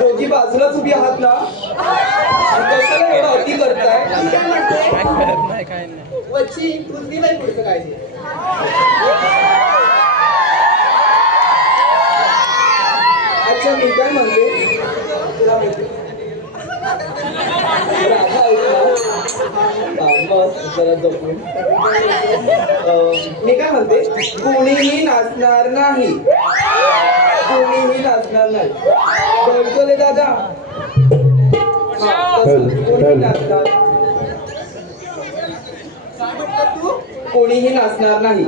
दोघी बाजूलाच उभी आहात ना, कशाला एवढा अति करताय? काय नाही वच्ची तुझी नाही पुढचं काय ते अच्छा मी काय म्हणते तुला माहिती बरं, आता ऐक ना. मग जरा जपून. मी काय म्हणते कोणीही नाचणार नाही. कोणीही नाचणार नाही. कळतो रे दादा. हा, तसं. कोणीही नाचणार. काय म्हटलं तू? कोणीही नाचणार नाही.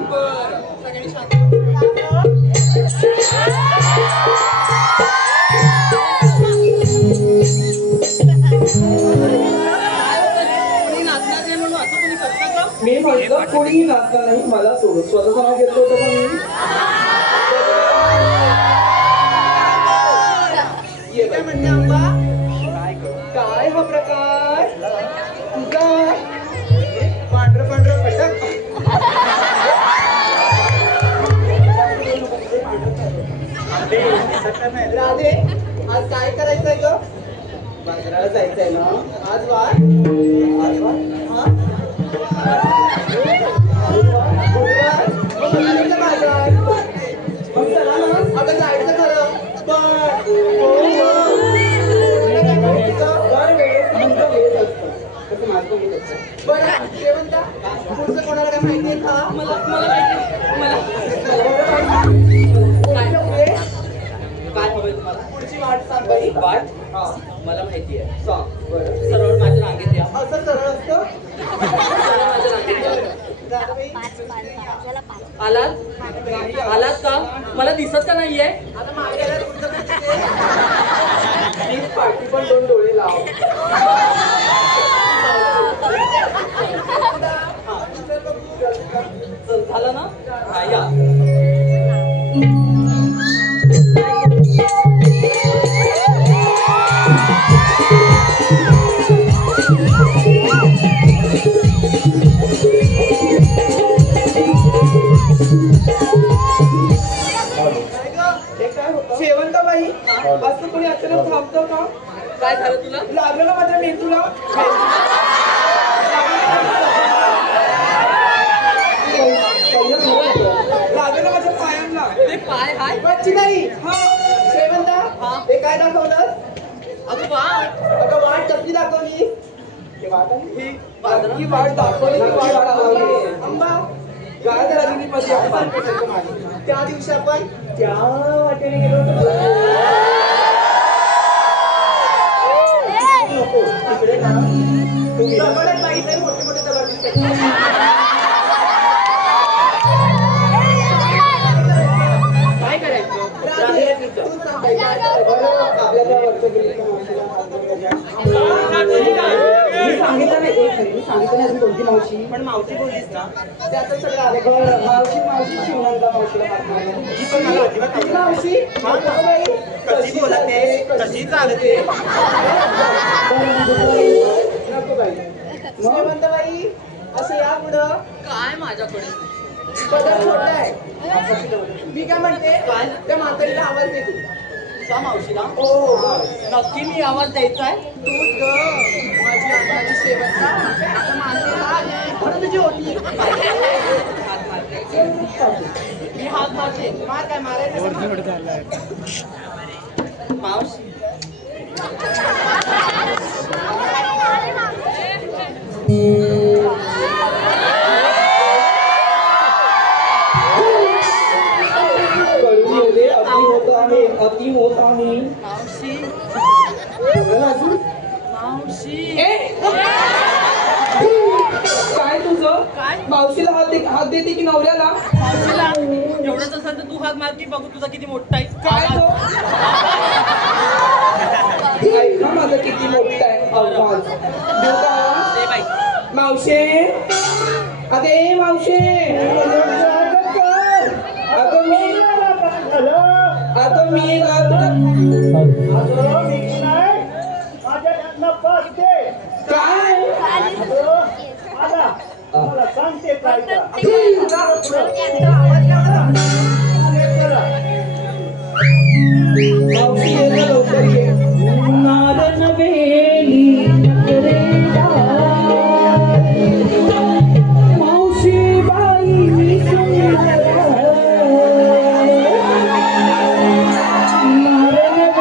मी म्हटलं कोणीही नाचणार नाही. मला सोडून स्वतःचं नाव घेतलं होतं पण मी. ये काय म्हणते आंबा? काय हा प्रकार तुझा? पांढरं पांढरं पटक. राधे आज काय करायचंय ग? बाजाराला जायचंय ना आज वार. आज वार हा बाजार मग चला ना. अगं जायचं खरं बरं शेवंता पुढचं कोणाला काय माहिती आहे का? मला काय हवंय तुम्हाला? पुढची वाट सांग बाई. वाट मला माहिती आहे. सांग बरं. सरळ माझ्या रांगेत या. असं सरळ असतं? माझ्या रांगेत या. आलात का? मला दिसत का नाहीये? आता मागे पाठी पण दोन डोळे लाव. झालं ना? हा या. शेवंताबाई असं कोणी अचानक थांबतं का? काय झालं तुला? लागलं ना माझ्या मेंदूला. लागलं ना माझ्या पायांना. ते पाय हाय बच्ची नाही. हा शेवंता ते काय दाखवलं? अगं वाट. अगं वाट कसली दाखवली? ही वाट दाखवली. अंबा काय झाली मध्ये त्या दिवशी आपण त्या वाटेने गेलो होतो. नको तिकडे ना तुम्ही माहित आहे मोठे मोठे दगड दिसतात. काय करायचं? आपल्या त्या वरच्या सांगितलं नाही. मी सांगितलं नाही कोणती मावशी. पण मावशी बोललीस ना त्याचं सगळं आलं. मावशी मावशी शिवनंदा मावशीला मावशी कशी बोलते कशी चालते. नको बाई. श्रीमंतबाई असं या पुढं काय माझ्याकडे पदर छोटा आहे. मी काय म्हणते त्या म्हातारीला आवाज देते. का मावशीला? हो नक्की मी आवाज द्यायचा आहे. तूच ग माझी अंगाची शेवंता. म्हणून तुझी होती. मी हात मारते. मार काय मारायचं मावशी. अति होत आहे मावशी. मावशी काय तुझं? काय मावशीला हात देते की नवऱ्याला? मावशीला एवढंच असेल तर तू हात मार की बघू तुझा किती मोठा आहे. काय तो ऐका माझं किती मोठा आहे आवाज. मावशे अगे मावशे अगं मी सांगते काय लवकर ये. मावशी बाई सुंदर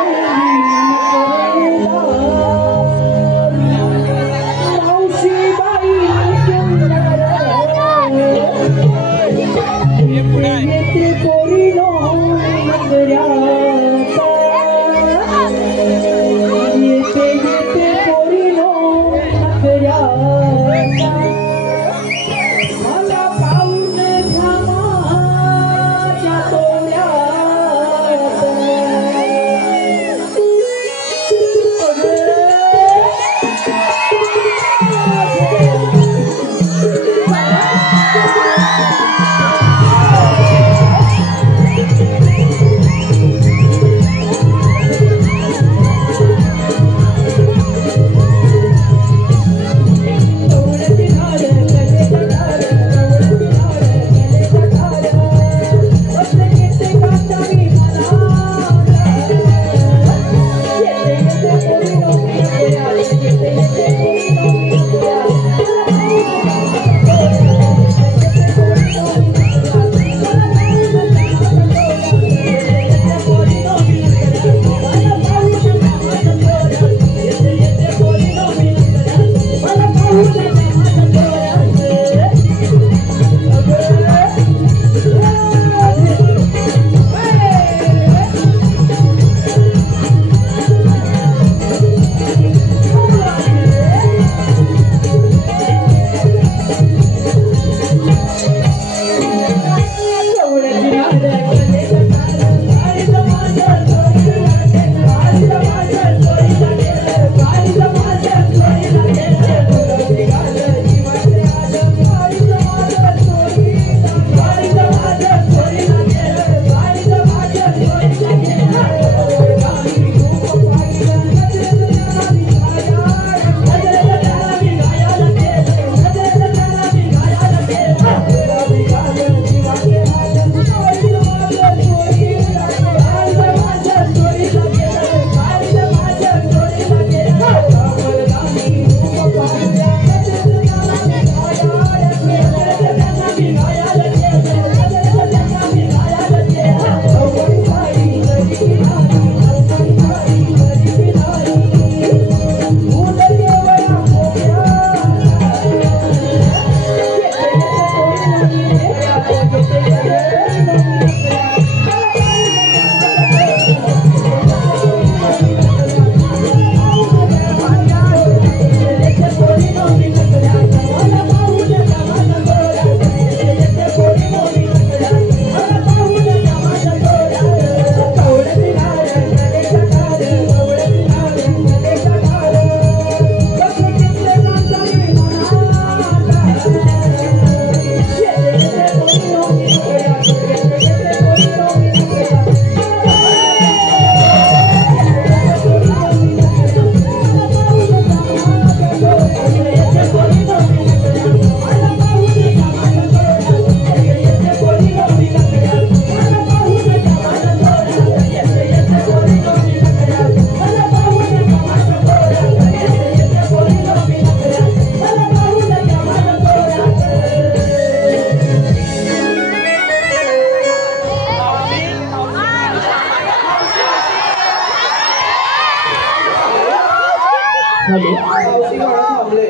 हॅलो मावशी गाणं थांबले.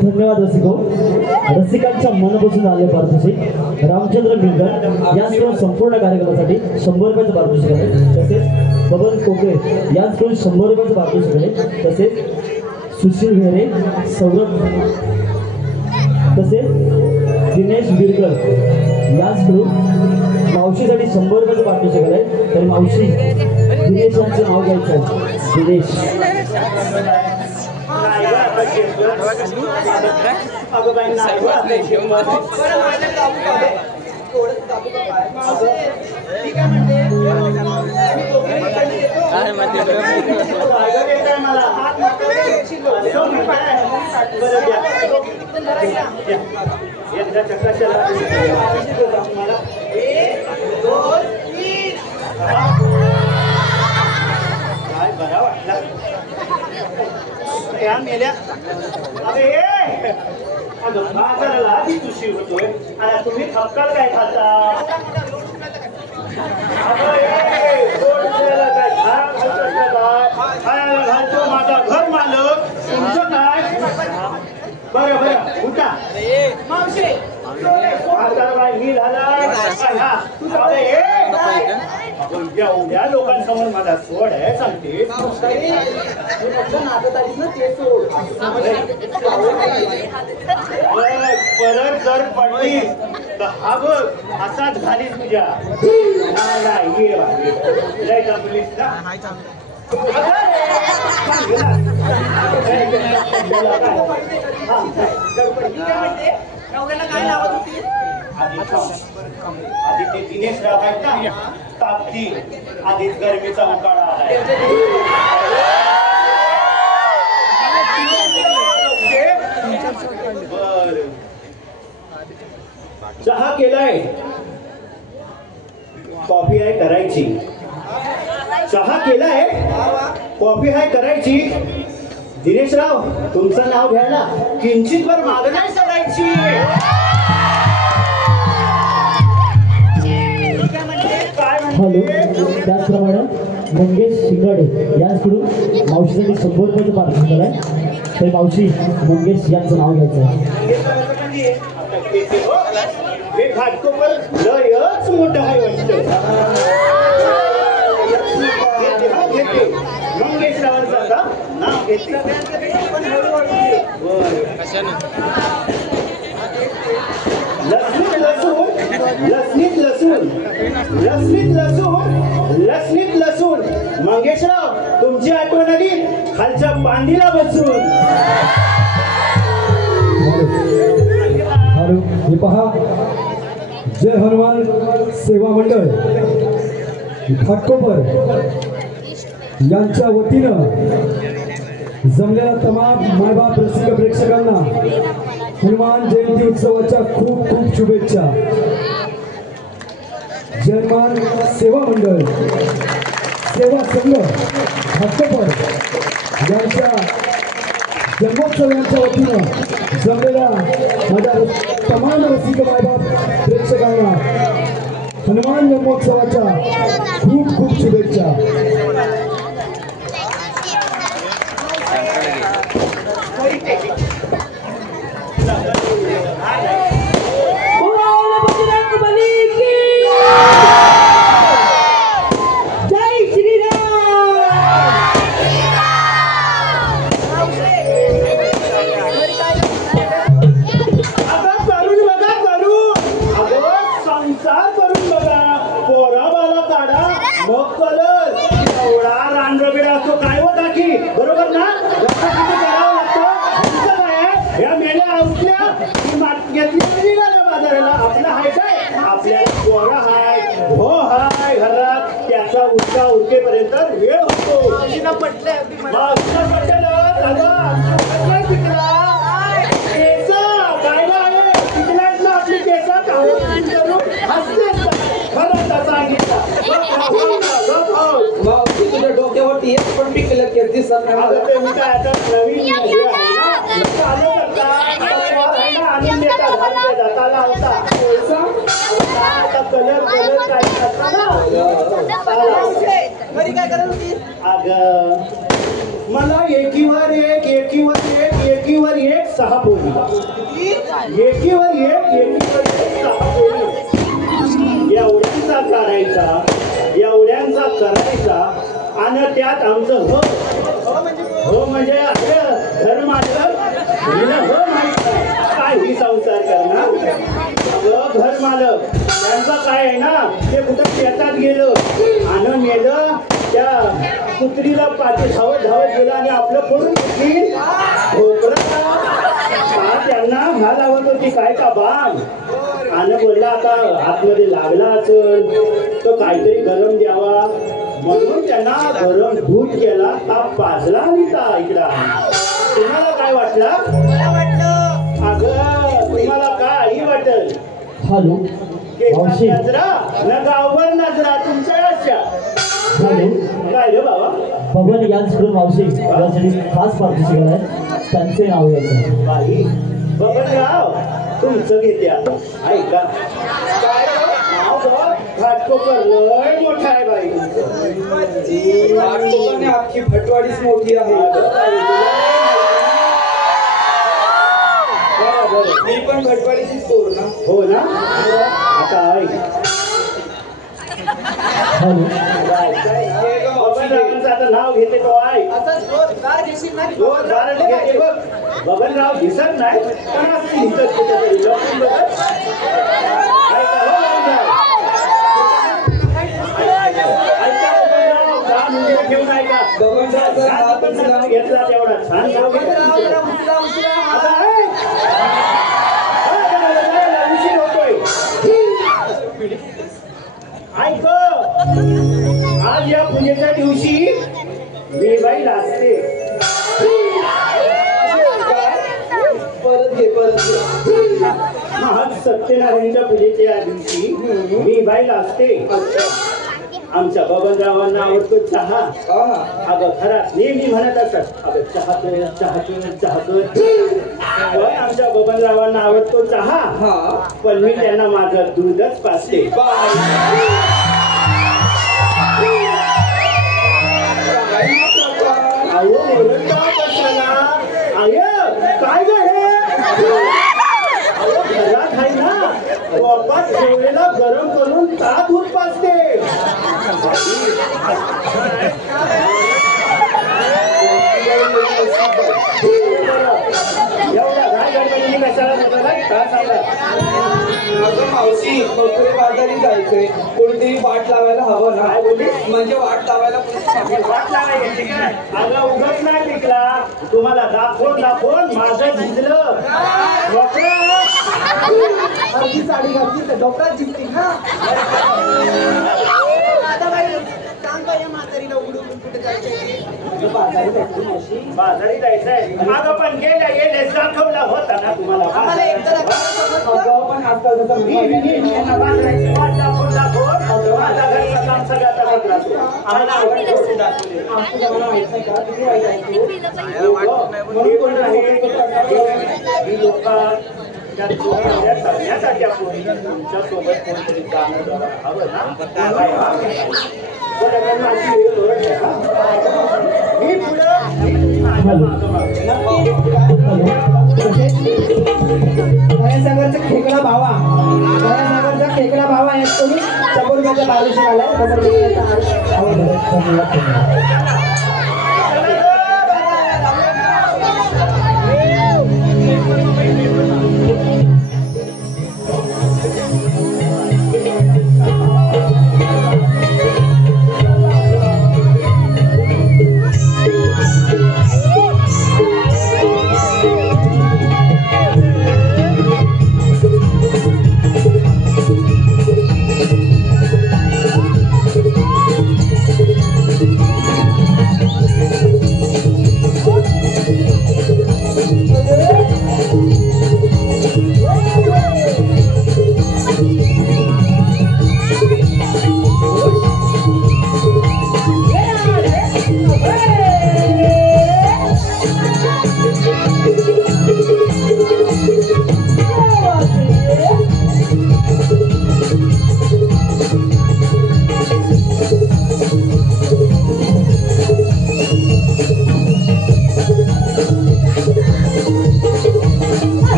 धन्यवाद रसिको. रसिकांच्या मनापासून आले पारितोषिक रामचंद्र बिंदर यांकडून संपूर्ण कार्यक्रमासाठी 100 रुपयाचं पारितोषिक आहे. तसेच बबन कोकळे यांकडून 100 रुपयाचं पारितोषिक आहे. तसेच सुशील भेरे, सौरभ, तसेच दिनेश बिरकर यांकडून मावशीसाठी 100 रुपयाचं पारितोषिक आहे. तर मावशी दिनेश यांचं नाव घ्यायचं आहे. दिनेश. घेऊन बरं, माझ्या काकू काय? थोडंसं काकू का काय? मावशी, ती काय म्हणते? मी दोघी ठिकाणी येतो. काय म्हणते? हात मागवले घेशील बघ. बरं, द्या. तिकडून धरा घ्या. एक, दोन, तीन. काय बरा वाटला या मेल्या. अरे अगं बाजाराला आधी तुशी होतोय आणि तुम्ही थपकाल काय खाता? अगं गोड खायला काय झाड घालतो काय? खायला घालतो माझा घर मालक. तुमचं काय? बरं बरं उठा. मावशी, बाई मी झाला तू एवढ्या लोकांसमोर माझा सोड आहे सांगते. मावशी, मी म्हटलं नाचत आलीस ना ते सोड. परत जर पडली तर हा बघ असाच घालीस तुझ्या. लय जमलीस ना. नवऱ्याला काय लावत होती? आधी ते दिनेशराव आहेत ना तापती. आधीच गरमीचा उकाळा आलाय. बर चहा केलाय. कॉफी आहे करायची. चहा केलाय. कॉफी आहे करायची. दिनेशराव तुमचं नाव घ्यायला किंचित वर मागं नाही सोडायची. हॅलो. त्याचप्रमाणे मंगेश शिंगाडे यांकडून मावशीसाठी 100 रुपयाचं पारितोषिक आहे. तर मावशी मंगेश यांचं नाव घ्यायचं आहे. हे घाटकोपर लयच मोठं आहे वाटतं. मंगेशरावांचा नाव घेते. लसणीत लसूण लसणीत लसूण लसणीत लसूण लसणीत लसूण. मंगेशराव तुमची आठवण आली खालच्या पांडीला बसून. हॅलो. हे पहा जय हनुमान सेवा मंडळ घाटकोपर यांच्या वतीनं जमलेल्या तमाम मायबाप रसिक प्रेक्षकांना हनुमान जयंती उत्सवाच्या खूप खूप शुभेच्छा. जय हनुमान सेवा मंडळ सेवा संघ घाटकोपर यांच्या जन्मोत्सव यांच्या वतीनं जमलेल्या माझ्या तमाम रसिक मायबाप प्रेक्षकांना हनुमान जन्मोत्सवाच्या खूप खूप शुभेच्छा. उरकेपर्यंत वेळ होतो. आपली केसा तुझ्या डोक्यावरती एक पण पिकलं की दिसत नाही मला. मी काय आता नवीन चालू करता आणून देतात जाताला होता आता कलर कलर काय घरी काय करत होती? अगं मला एकीवर एक एकीवर एक एकीवर एक 6 पोरी. एकीवर एक एकीवर एक 6 पोरी. एवढ्यांचा करायचा आणि त्यात आमचं हो म्हणजे घर मालक काय ही संसार करणार. घर मालक त्यांचं काय आहे ना, ते कुठं शेतात गेलं आणि नेलं त्या कुत्रीला पाठी धावत गेलं आणि आपलं पडून त्यांना हा लावत होती काय का बाण आणि बोलला आता आतमध्ये लागला असेल तर काहीतरी गरम द्यावा म्हणून त्यांना गरम दूध केला, ताप पाजला आणि इकडा. तुम्हाला काय वाटलं? अगं तुम्हाला काही वाटल? हॅलो मावशी. नजरा न गावभर नजरा तुमच्या अशा. काय रे बाबा? बबन यांच्याकडून मावशी यासाठी खास पारितोषिक आहे, त्यांचे नाव घ्यायचं. बाई बबनराव तुमचं घेत्या ऐका. घाटकोपर लय मोठा आहे बाई. घाटकोपरने अख्खी भटवाडीच मोठी आहे. मी पण भटवाडीचीच पोर ना. हो ना. आता ऐक. हॅलो बबनरावांचं आता नाव घेते तो ऐक. जोरदारच घेते बघ. बबनराव दिसत नाही पण असं हिंदच कुठेतरी लपून बघत. ऐका हो बबनराव. ऐका बबनराव, कान उघडे ठेवून ऐका. बबनराव घेतला तेवढा छान नाव घेतला. आता ऐक. उशीर होतोय. ऐक आज या पूजेच्या दिवशी मी बाई लाजते. परत घे. आज सत्यनारायणच्या पूजेच्या दिवशी मी बाई लाजते. आमच्या बबनरावांना आवडतो चहा. अगं घरात नेहमी म्हणत असतात अगं चहा कर चहा कर चहा कर. आमच्या बबनरावांना आवडतो चहा पण मी त्यांना माझं दूधच पाजते. काय घरात आहे ना वापात ठेवलेला गरम करून का दूध पाजते. एवढ्या घाई गडबडीने कशाला बोलायला का सांगा. मावशी मथुरे बाजारी जायचंय, कोणीतरी वाट लावायला हवं ना. काय बोलली? म्हणजे वाट लावायला वाट लावायची नाही. अगं उगत नाही पिकला. तुम्हाला दाखवून माझं झिजलं. अर्धी साडी घातली तर डोक्यात जिंकली ना. बाजारी जायचंय. अगं पण गेले दाखवला होता ना तुम्हाला. पण आजकाल माझा घरचा काम सगळ्यात राहतो. आम्हाला आवडतं दाखवले. आम्हाला माहित नाही का किती वाईट आहे. ही लोक करण्यासाठी आपण तुमच्या सोबत कोणतरी जाणं हवं ना. मी पुढं दयासागरचा खेकडा भावा यात करून 100 रुपयाच्या बालूशी आलाय.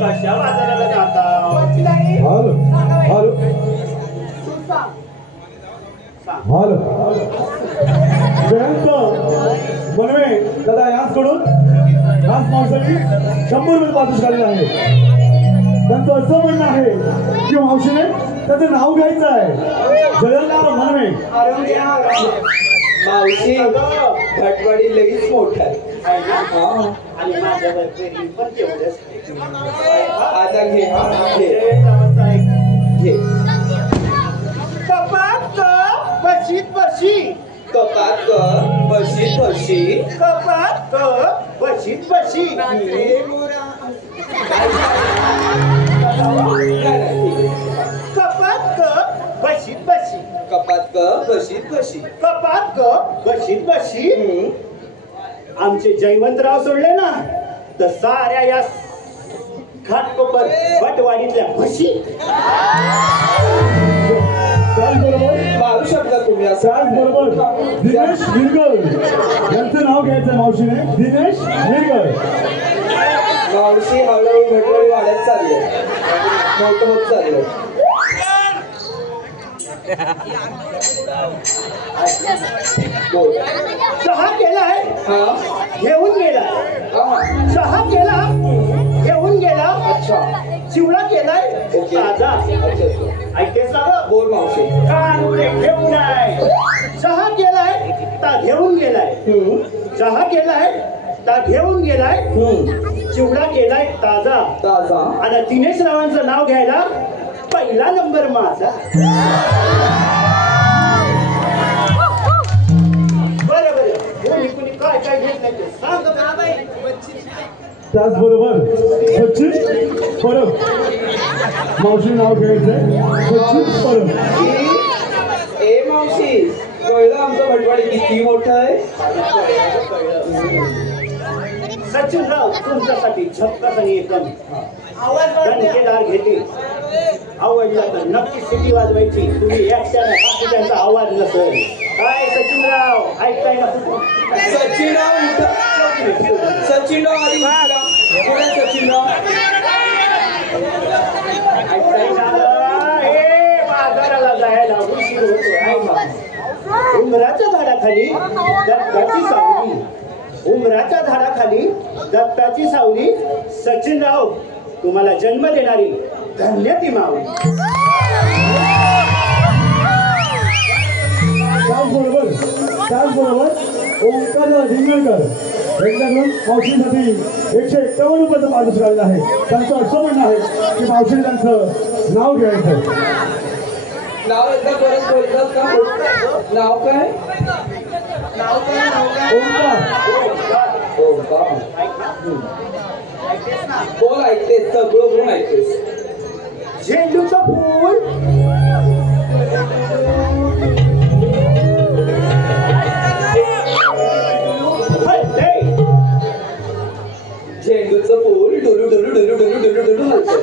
कशा बाजाराला जाता? बच्चूताई, हॅलो हॅलो तू सांग. हॅलो जयंत बनवे दादा यांकडून खास मावशीसाठी 100 रुपये पाठवून झालेलं आहे. त्यांचं असं म्हणणं आहे की मावशीने त्याचं नाव घ्यायचं आहे. जयंत बनवे. अरे द्या. मावशी भटवाडी लईच मोठा आहे. आणि माझ्यावर प्रेम पण तेवढंच आहे. आता घे घे घे. कपात बशीत बशी, कपात कर बशी बशी. कपात बशीत बशी. कपात बशीत बशी, कपात कर बशीत बशी. कपात बशीत बशी. आमचे जयवंतराव सोडले ना तर साऱ्या या घाटकोपर भटवाडीतल्या म्हशी. त्याचबरोबर मारू शकता तुम्ही असं. त्याचबरोबर दिनेश गिरगळ यांचं नाव घ्यायचं मावशीने. दिनेश गिरगळ. मावशी हळूहळू भटवाडी वाढत चालले, मोठं होत चाललं. बोल. चहा केलाय हा घेऊन गेला, चहा केला घेऊन गेला, अच्छा चिवडा केलाय ओके. ताजा. अच्छा ऐकतेस ना गं? बोल मावशी. कानूरे घेऊन आहे. चहा केलाय ता घेऊन गेलाय, चहा केलाय ता घेऊन गेलाय, चिवडा केलाय ताजा. ताजा. आणि दिनेश रावांचं नाव घ्यायला पहिला नंबर माझा. बरं बरं, कोणी कोणी काय काय घेतलं ते सांग बरं बाई. त्याचबरोबर सचिन परब मावशी नाव घ्यायचंय. सचिन परब. ए मावशी कळलं आमचं भटवाडी किती मोठं आहे. सचिन राव तुमच्यासाठी झक्कास आणि एकदम आवाज वाढल्या. दणकेदार घेते. आवडला तर नक्की सिटी वाजवायची. तुम्ही एकट्याने बाकी त्यांचा आवाज नसेल. काय सचिनराव ऐकताय ना? सचिनराव उठा. सचिनराव आधी उठला. कोण आहे सचिनराव? ऐकताय ना? हे बाजाराला जायला उशीर होतो आहे का? उमराच्या झाडाखाली दत्ताची सावली, उमराच्या झाडाखाली दत्ताची सावली. सचिनराव तुम्हाला जन्म देणारी धन्य ती मावली. त्याचबरोबर ओंकार रिंगणकर यांच्याकडून मावशीसाठी 151 रुपयाचं पारितोषिक आलेलं आहे. त्यांचं असं म्हणणं आहे की मावशीने त्यांचं नाव घ्यायचं. नाव एकदा परत बोलतात का? नाव काय? ओंकार. हो का? बोल ऐकतेस सगळं कोण ऐकतेस. झेंडूचं फूल झेंडूचं फूल डुलू डुलू डुलू डुलू डुलू डुलू हलतंय.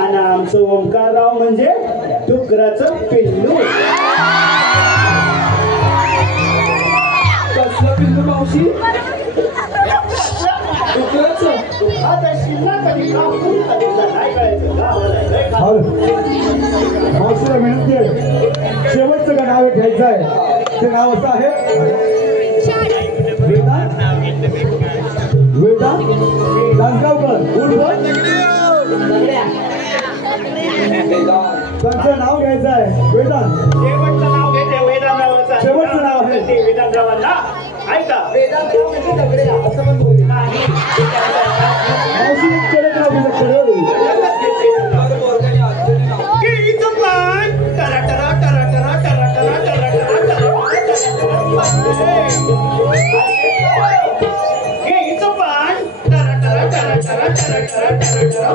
आणि आमचं ओंकारराव म्हणजे डुकराचं पिल्लू. कसलं पिल्लू मावशी? डुकराचं. आता शिल्लक कधी कापून कधी नाही कळायचं गावाला लय काम. मावशीला विनंती आहे शेवटचं का नाव एक घ्यायचं आहे. ते नाव असं आहे वेदांत दासगावकर उर्फ त्यांचं नाव घ्यायचं आहे वेदांत. शेवटचं नाव घेते वेदांतरावांचं. शेवटचं नाव आहे. ते वेदांतरावांना ऐका वेदांतराव म्हणजे दगड्या असं पण बोलले. नाही मावशी एक कडक नाव घेतलं कडक. बरं बोरगाने आजचं नाव. केळीचं पान टरा टरा टरा टरा टरा टरा टरा टरा केळीचं पान टरा टरा टरा टरा टरा टरा टरा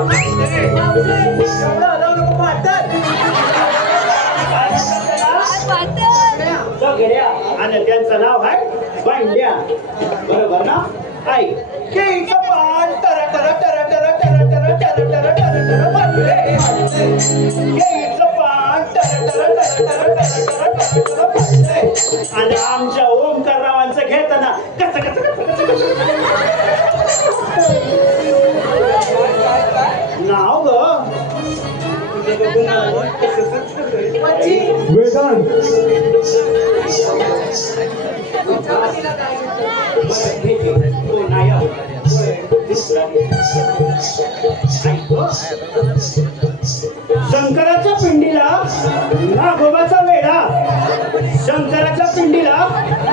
एवढं हलवू नको फाटत. सगळ्या आणि त्यांचं नाव आहे बांड्या. बरोबर ना? आई केळीचं पान टरा टरा टरा टरा टरा टरा टरा टरा टरा टरा बांडे. केळीचं पान टरा टरा टरा टरा टरा टरा टरा टरा बांडे. आणि आमच्या ओमकाररावांचं घेताना कसं कसं कसं कसं नाव ग वेदांत शंकराच्या पिंडीला नागोबाचा वेडा, शंकराच्या पिंडीला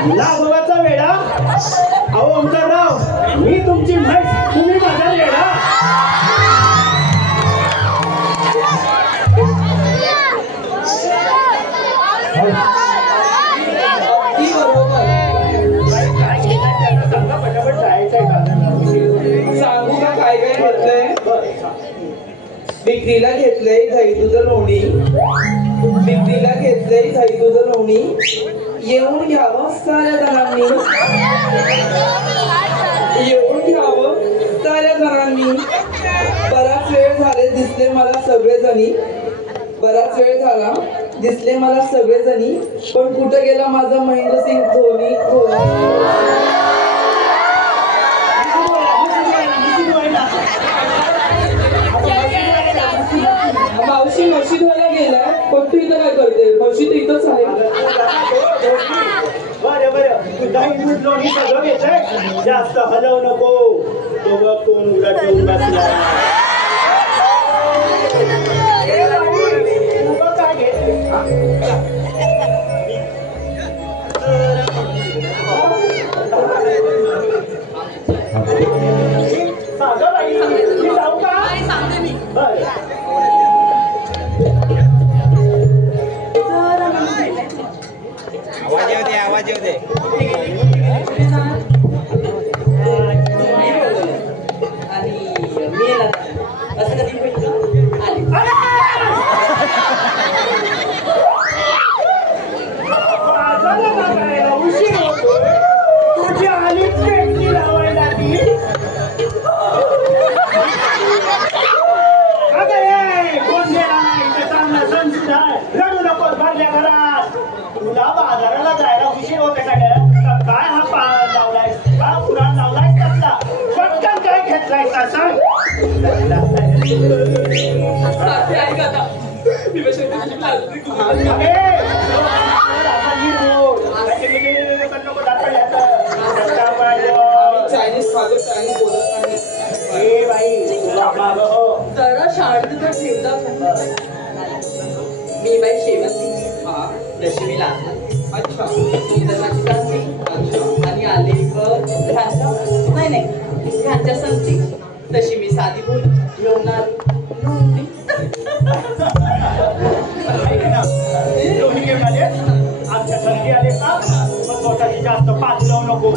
नागोबाचा वेडा. अहो ओंकारराव, मी तुमची म्हैस, तुम्ही माझा वेडा. सांगू का काय काय घेतलंय? विक्रीला घेतलंय दही दूध लोणी, विक्रीला घेतलंय दही दूध लोणी. येऊन घ्यावं साऱ्या जणांनी, येऊन घ्यावं साऱ्या जणांनी. बराच वेळ झाले दिसले मला सगळेजणी, बराच वेळ झाला दिसले मला सगळेजणी. पण कुठं गेला माझा महेंद्रसिंग धोनी धोनी. मावशी म्हशी धुवायला गेलाय, पण तू इथं काय करते? म्हशी तर इथंच आहे. बरं बरं, तू दही दूध लोणी सगळं घेतलंय, जास्त हलव नको. तो बघ कोण उलट येऊन बसला. काय घेतले सागर बाई, मी जाऊ का? बरं आवाज येऊ दे. आणि मी असं कधी भेटलं उशीर होतो, तुझी आलीच भेटली लावायला ती. रडू नकोस भरल्या घरात. तुला बाजाराला जायला उशीर होते का काय हा पाळ लावलाय, हा पुराण लावलाय कसला? पटकन काय घेतलाय का सांग. चायनीज खातो, चायनीज बोलत नाही. जरा शाळेत ठेवता. मी बाई शेवंती, हा तशी मी लागणार. अच्छा, माझी कांती. अच्छा, आणि आले घांच्या, नाही नाही घांच्या संगती. तशी मी साधी बोल लोणार दोन्ही घेऊन आले, आमच्या संगी आले का? मग स्वतःची जास्त पाच लावू नको.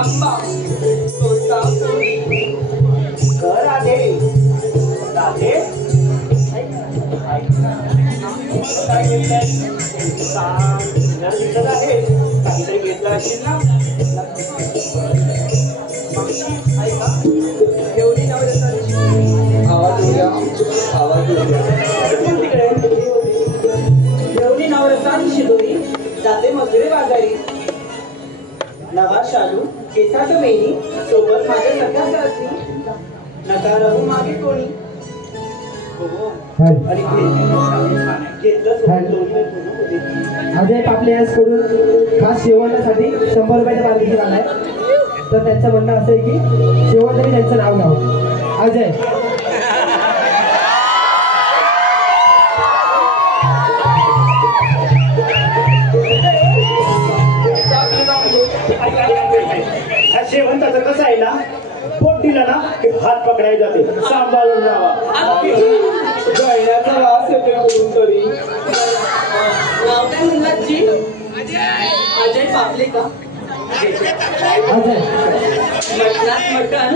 आंबा घर आले राधे, काय घेतलंय दिसत आहे, काहीतरी घेतलं असेल ना. एवढी नवरत्नाची आवाज उद्या, आवाज उद्या तिकडे एवढी नवरत्नाची शिदोरी जाते मजुरे बाजारी. नवा शालू केसाट मेनी सोबत माझ्या सगळ्या साथी. नका राहू मागे कोणी. आणि घेतलं अजय पापले यांच्याकडून खास शेवटण्यासाठी 100 रुपयाचा पारितोषिक आलाय. तर त्यांचं म्हणणं असं आहे की शेवटने त्यांचं नाव घ्यावं. अजय शेवंताचं कसं आहे ना, पोट दिला ना की हात पकडायला जाते. सांभाळून राहावा. गळण्याचा वास येते कुठून तरी. नाव काय म्हणलात जी? अजय पापले का? अजय मटणात मटण,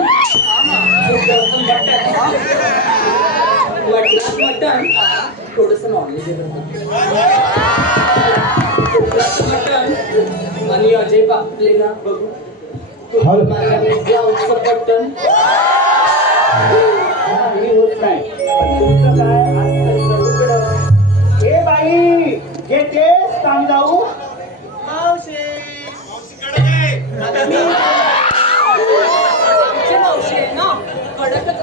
मटणात मटण, थोडस नॉनव्हेज मटण आणि अजय पापले का बघू. माझ्या ब्लाऊजचं बटन होत नाही तुमचं काय. हे बाई घेते काम जाऊ मावशी आता मी आमची मावशी आहे ना कडकच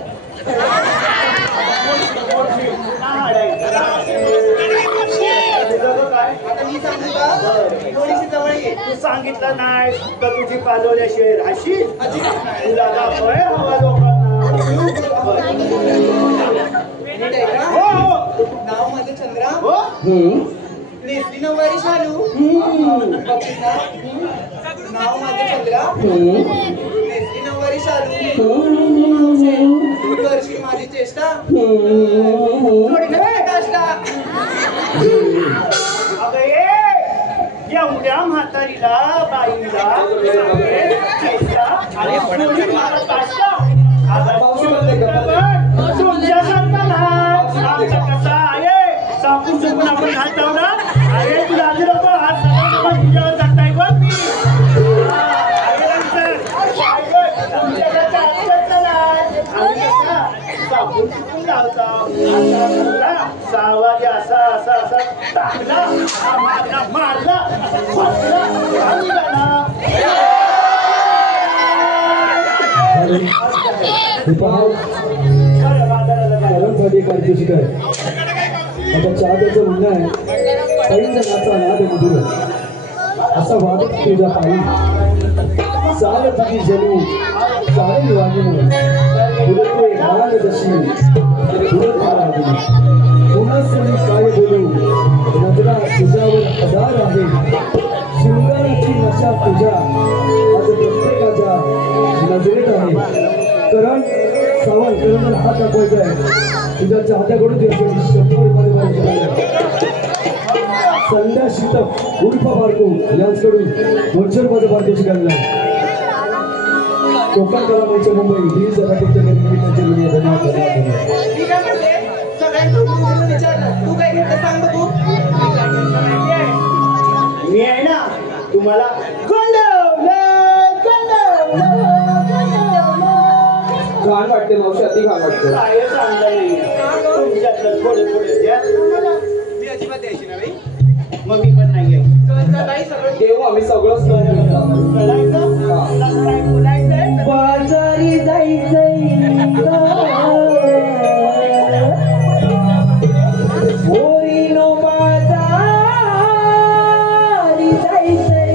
काय आता मी सांगू का थोडीशी जवळ ये तू सांगितलं नाही तर तुझी पाजवल्याशिवाय राहशील अजिबात नाही तुला दाखवय हवा लोकांना नीट आहे का? हो हो नाव माझं चंद्रा हो नेसली नऊवारी शालू बघितलं ना? नाव माझं चंद्रा नेसली नऊवारी शालू करशील माझी चेष्टा थोडी नव्हे काष्टा अगं ये एवढ्या म्हातारीला बाईला चेष्टा आणि सोडी मारत काष्टा. आता तुमच्यासारखं नाही. आमचा कसा आहे सांगून चुकून आपण घालतो ना अरे तुला आधी लोक हात सगळं तुझ्यावर जाताय बघ मी अरे नंतर तुमच्याकडे आमच्याकडे नाही. आम्ही कसा सांगून चुकून लावतो सावाजी असा असा असा टाकला मारला मारला फाटला घालून गेला. खरं बाजाराला काय पारितोषिक आहे आता चाहत्याचं म्हणणं आहे पैंज नाचा नाद मधुर असा वादक तुझ्या पायी चाल तुझी जणू चालेल वागून उलटे घालाल जशी उलट घाला पुन्हा सणी काय बोलू नजरा तुझ्यावर हजार आहे शृंगाराची नशा तुझ्या आज प्रत्येकाच्या नजरेत आहे करण सवाल करण हात दाखवायचा आहे तुझ्या चाहत्याकडून 100 मध्ये संध्या शीतक उर्फ बारको यांच्याकडून 200 मध्ये पारितोषिक आलेलं आहे कोकण कला मंच मुंबई ही सभापती त्यांची धन्यवाद मी काय म्हणते सगळ्यांना विचारलं तू काय घेतलं सांग बघू मी आहे ना तुम्हाला घाण वाटते मावशी अति घाण वाटते काय चांगलं नाही तुमच्यातलं थोडे थोडे द्या मला. मी अजिबात द्यायची ना बाई मग मी पण नाही आहे चल बाई सगळं देऊ आम्ही सगळंच घेऊन कळायचं काय बोलायचंय बाजारी जायचंय पोरीनो बाजारी जायचंय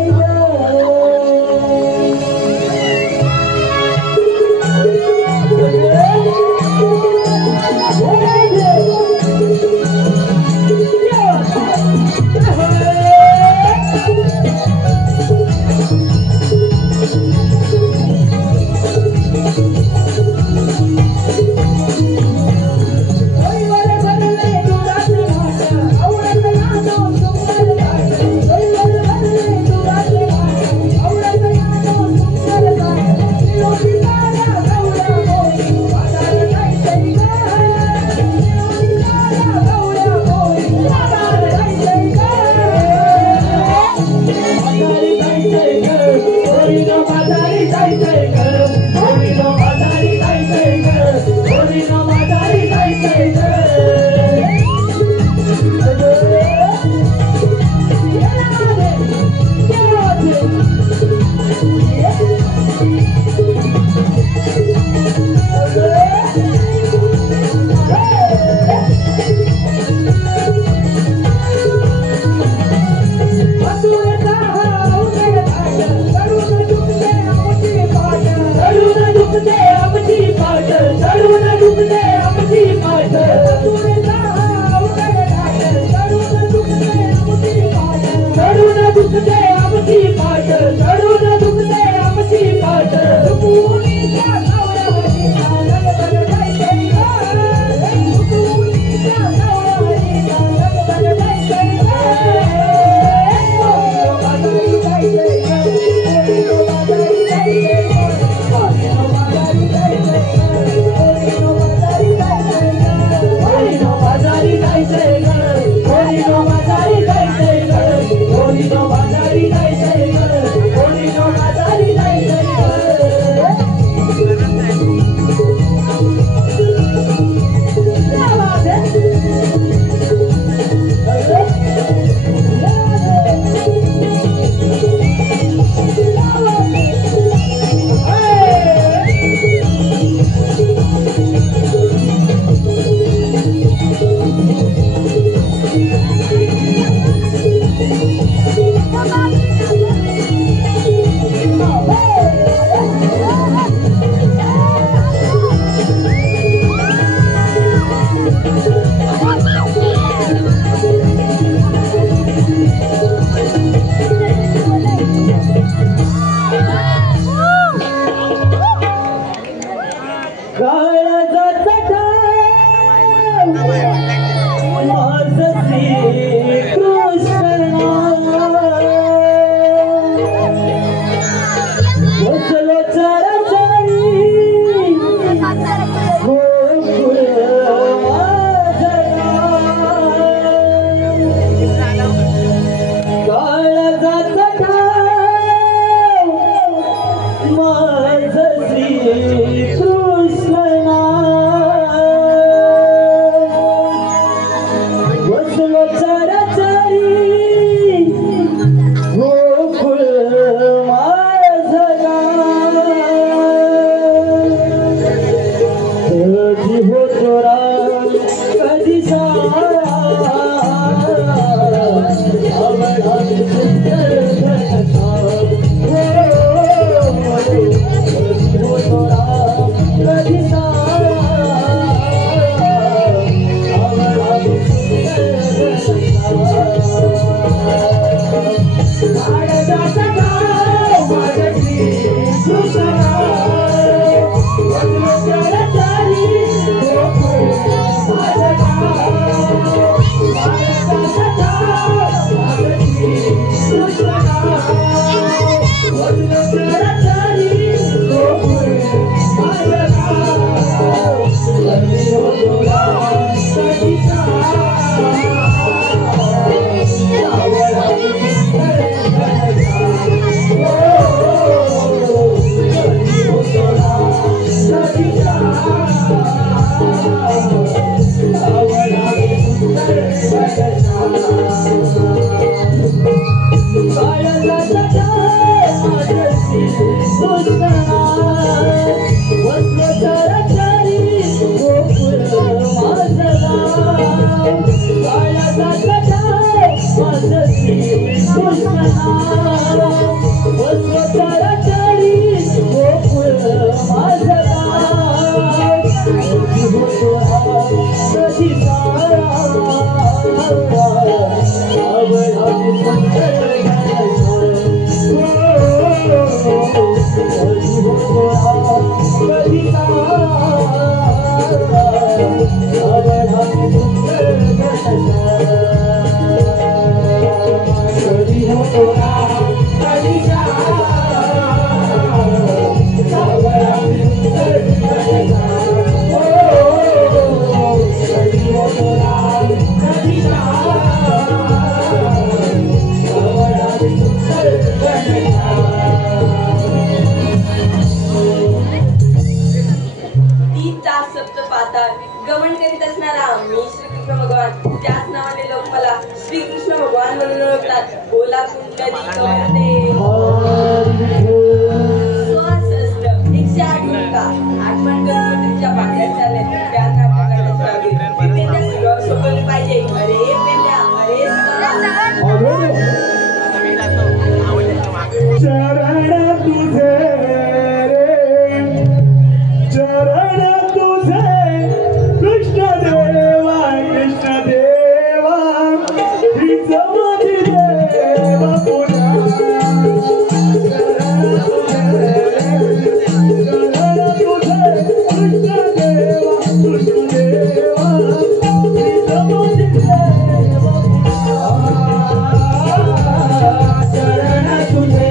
गमन करीत असणारा मी श्रीकृष्ण भगवान, त्याच नावाने लोक मला श्रीकृष्ण भगवान म्हणून ओळखतात. बोला कुंडली कवळते स्वहस्त्र 108 मुलगा आठवण करून तुमच्या पाकळ्यात चालले त्या नाटकाला पेंड्या सोपवली पाहिजे. अरे पेंड्या अरे चरण तुझे रे चरण तुझे कृष्ण देवा ही जमती देवा पुन्हा चरण तुझे कृष्ण देवा ही जमती देवा चरण तुझे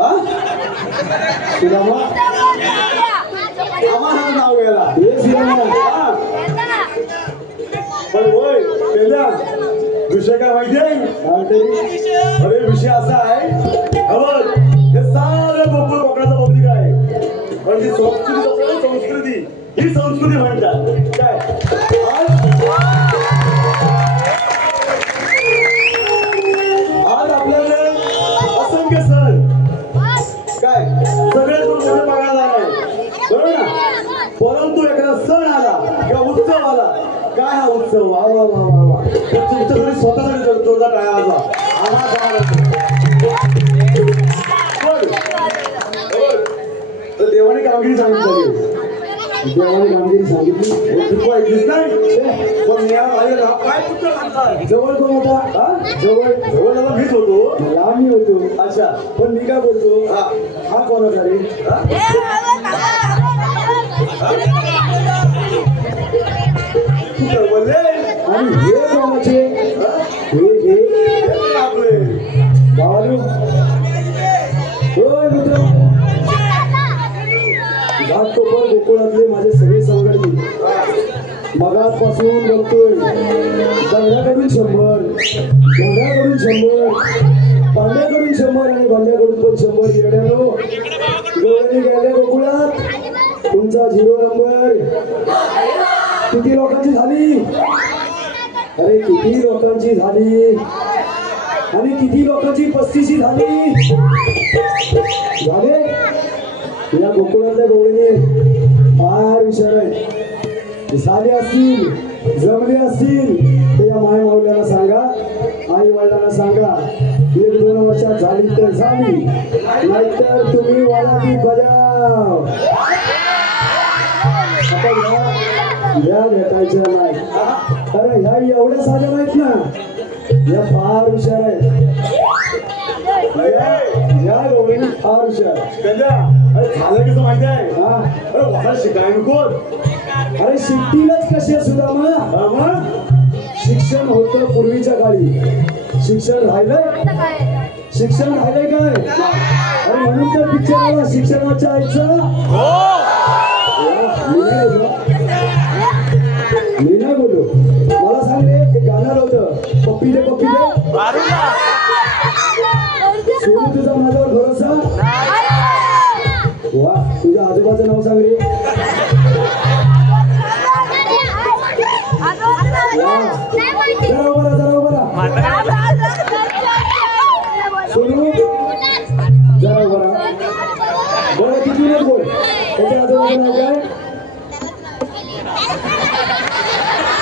हा सुदामा आम्हाला नाव घ्यायला हे सुदामा पण होय पेल्या विषय काय माहितीये अरे विषय असा आहे हे सारं गोकुळ कोकणाचं पब्लिक आहे पण ती संस्कृती ही संस्कृती म्हणतात काय आज आपल्याकडे असंख्य सण काय सगळे सण बघायला नाही बरोबर ना परंतु एखादा सण आला किंवा उत्सव आला काय हा उत्सव वा वा वा वा वा तुमच्याकडे स्वतःसाठी जोरदार काय तर देवाने कामगिरी सांगितली देवाने कामगिरी सांगितली तू ऐकलीस नाही पण काय पुत्र म्हणतात जवळ कोण होता जवळ जवळ मला मीच होतो लांब मी होतो अच्छा पण मी काय बोलतो हा कोण होता रे बोलले आणि हे कोणाचे हे आपले बाबालू होय मित्र घाटकोपर गोकुळातले माझे सगळे संघटने मगापासून बघतोय दंगड्याकडून 100 दंगड्याकडून 100 पांड्याकडून 100 आणि भांड्याकडून पण 100 येड्यानो गोव्याने गेले गोकुळात तुमचा 0 नंबर किती लोकांची झाली अरे किती लोकांची झाली आणि किती लोकांची 35 झाली झाले या गोकुळातल्या गोळीने फार विचार आहे झाले असतील जमले असतील तर या माय माऊल्याला सांगा आई वडिलांना सांगा 1-2 वर्षात झाली तर झाली नाहीतर तुम्ही वडाची बजाव या भेटायच्या नाही अरे ह्या एवढ्या साध्या नाहीत ना या फार हुशार आहेत या गोळीने फार हुशार अरे झालं कसं माहिती आहे अरे मला शिकाय नको अरे शिकतीलच कसे सुद्धा शिक्षण होतं पूर्वीच्या काळी शिक्षण राहिलंय काय अरे म्हणून तर पिक्चर आला शिक्षणाच्या आईचं मी नाही बोललो मला सांग रे ते गाणं होतं पप्पी दे सोनू तुझा माझ्यावर भरोसा वा तुझ्या आजोबाचं नाव सांग रे जरा सोनू जरा बरं किती नाही बोल त्याच्या आजोबाचं नाव काय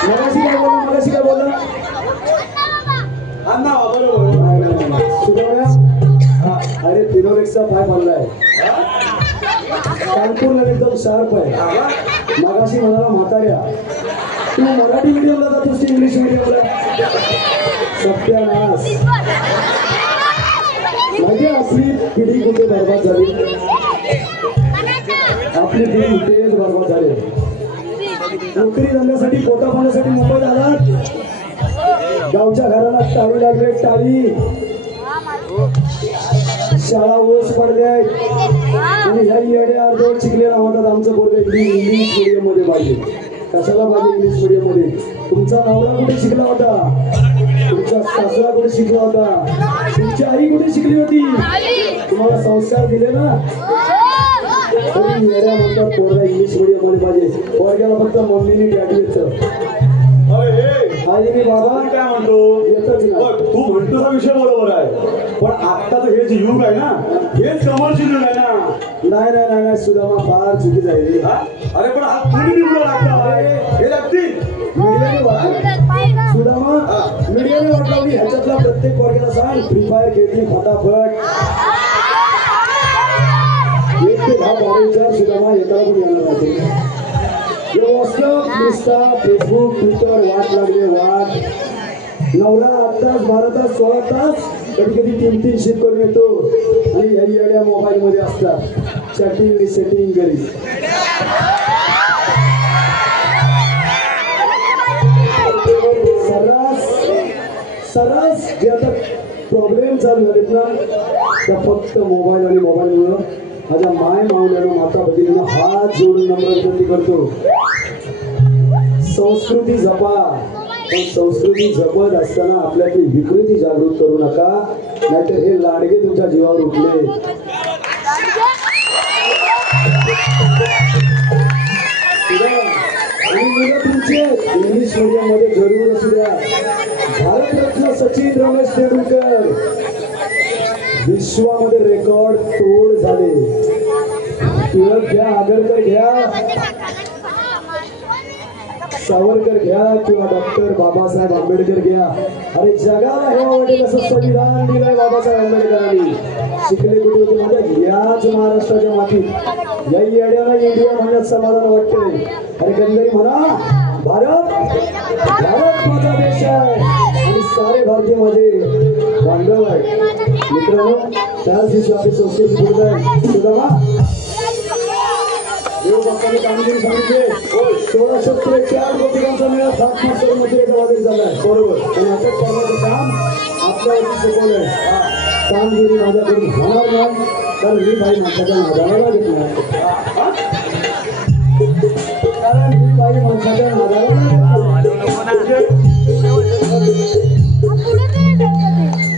मगाशी काय बोला अरे फिनोलेक्सचा पाय बांधलाय कानपूरला एकदम शार्प आहे मगाशी म्हणाला म्हाताऱ्या तू मराठी मीडियमला जातोस की इंग्लिश मीडियमला सत्यानाश माहिती आपली पिढी कुठे बरबाद झाली आपली पिढी कुठेच बरबाद झाली नोकरी धंद्यासाठी पोटा पाण्यासाठी मुंबईत आलात गावच्या घराला टाळी लागले टाळी शाळा ओस पडल्या आणि ह्या येड्या अर्धवट शिकलेला म्हणतात आमचं पोरगं इंग्लिश मीडियम मध्ये पाहिजे कशाला पाहिजे इंग्लिश मीडियम मध्ये तुमचा नवरा कुठे शिकला होता तुमचा सासरा कुठे शिकला होता तुमची आई कुठे शिकली होती तुम्हाला संस्कार दिले ना तरी येड्या म्हणतात पोरगा इंग्लिश मीडियम मध्ये पाहिजे पोरग्याला फक्त मम्मीने डॅडी येतं आई मी बाबा काय म्हणतो तू म्हणतो हा विषय बरोबर आहे पण आत्ताचं हे जे युग आहे ना हेच कमर्शियल युग आहे ना नाही सुदामा फार चुकी जाईल अरे पण हा थोडी निवडून लागतं हे लागतील मीडियाने सुदामा मीडियाने वाटलं ह्याच्यातला प्रत्येक वर्गाला सांग फ्री फायर खेळली फटाफट 1 ते 10 बारावीच्या सुदामा एकाला पण येणार नाही व्हॉट्सअप इंस्टा फेसबुक ट्विटर वाट लागले वाट नवरा 8 तास 12 तास 16 तास कधी कधी 3-3 शिफ्ट करून येतो आणि ह्या येड्या मोबाईल मध्ये असतात चॅटिंग सेटिंग करी सर्रास जे आता प्रॉब्लेम चालू झालेत ना त्या फक्त मोबाईल आणि मोबाईलमुळं माझ्या माय मावल्यानं माता भगिनींना हात जोडून नम्र विनंती करतो, संस्कृती जपा, पण संस्कृती जपत असताना आपल्यातली विकृती जागृत करू नका, नाहीतर हे लाडगे तुमच्या जीवावर उठले. आणि मुलं तुमचे इंग्लिश मीडियम मध्ये जरूर असू द्या. भारतरत्न सचिन रमेश तेंडुलकर विश्वामध्ये रेकॉर्ड तोड झाले. टिळक घ्या, आगरकर घ्या, सावरकर घ्या किंवा डॉक्टर बाबासाहेब आंबेडकर घ्या, अरे जगाला हे वाटेल असं संविधान दिलंय बाबासाहेब आंबेडकरांनी. शिकले कुठे होते म्हणजे याच महाराष्ट्राच्या मातीत. या येड्याला इंडिया म्हणण्यात समाधान वाटते. अरे कधीतरी म्हणा भारत भारत माझा देश आहे आणि सारे भारतीय माझे बांधव आहे. मित्रांनो, त्याच दिवशी आपली संस्कृती बोलत आहे. सुद्धा देव बाप्पाने कामगिरी सांगितले. 1604 गोपिकांचा मेळा 7 मध्ये जबाबदारी झालाय. बरोबर. आणि अटक करण्याचं काम आपल्यावरती सोपवलंय. कामगिरी माझ्याकडून होणार नाही, कारण मी बाई माणसाच्या नादाला लागत नाही. कारण मी बाई माणसाच्या नादाला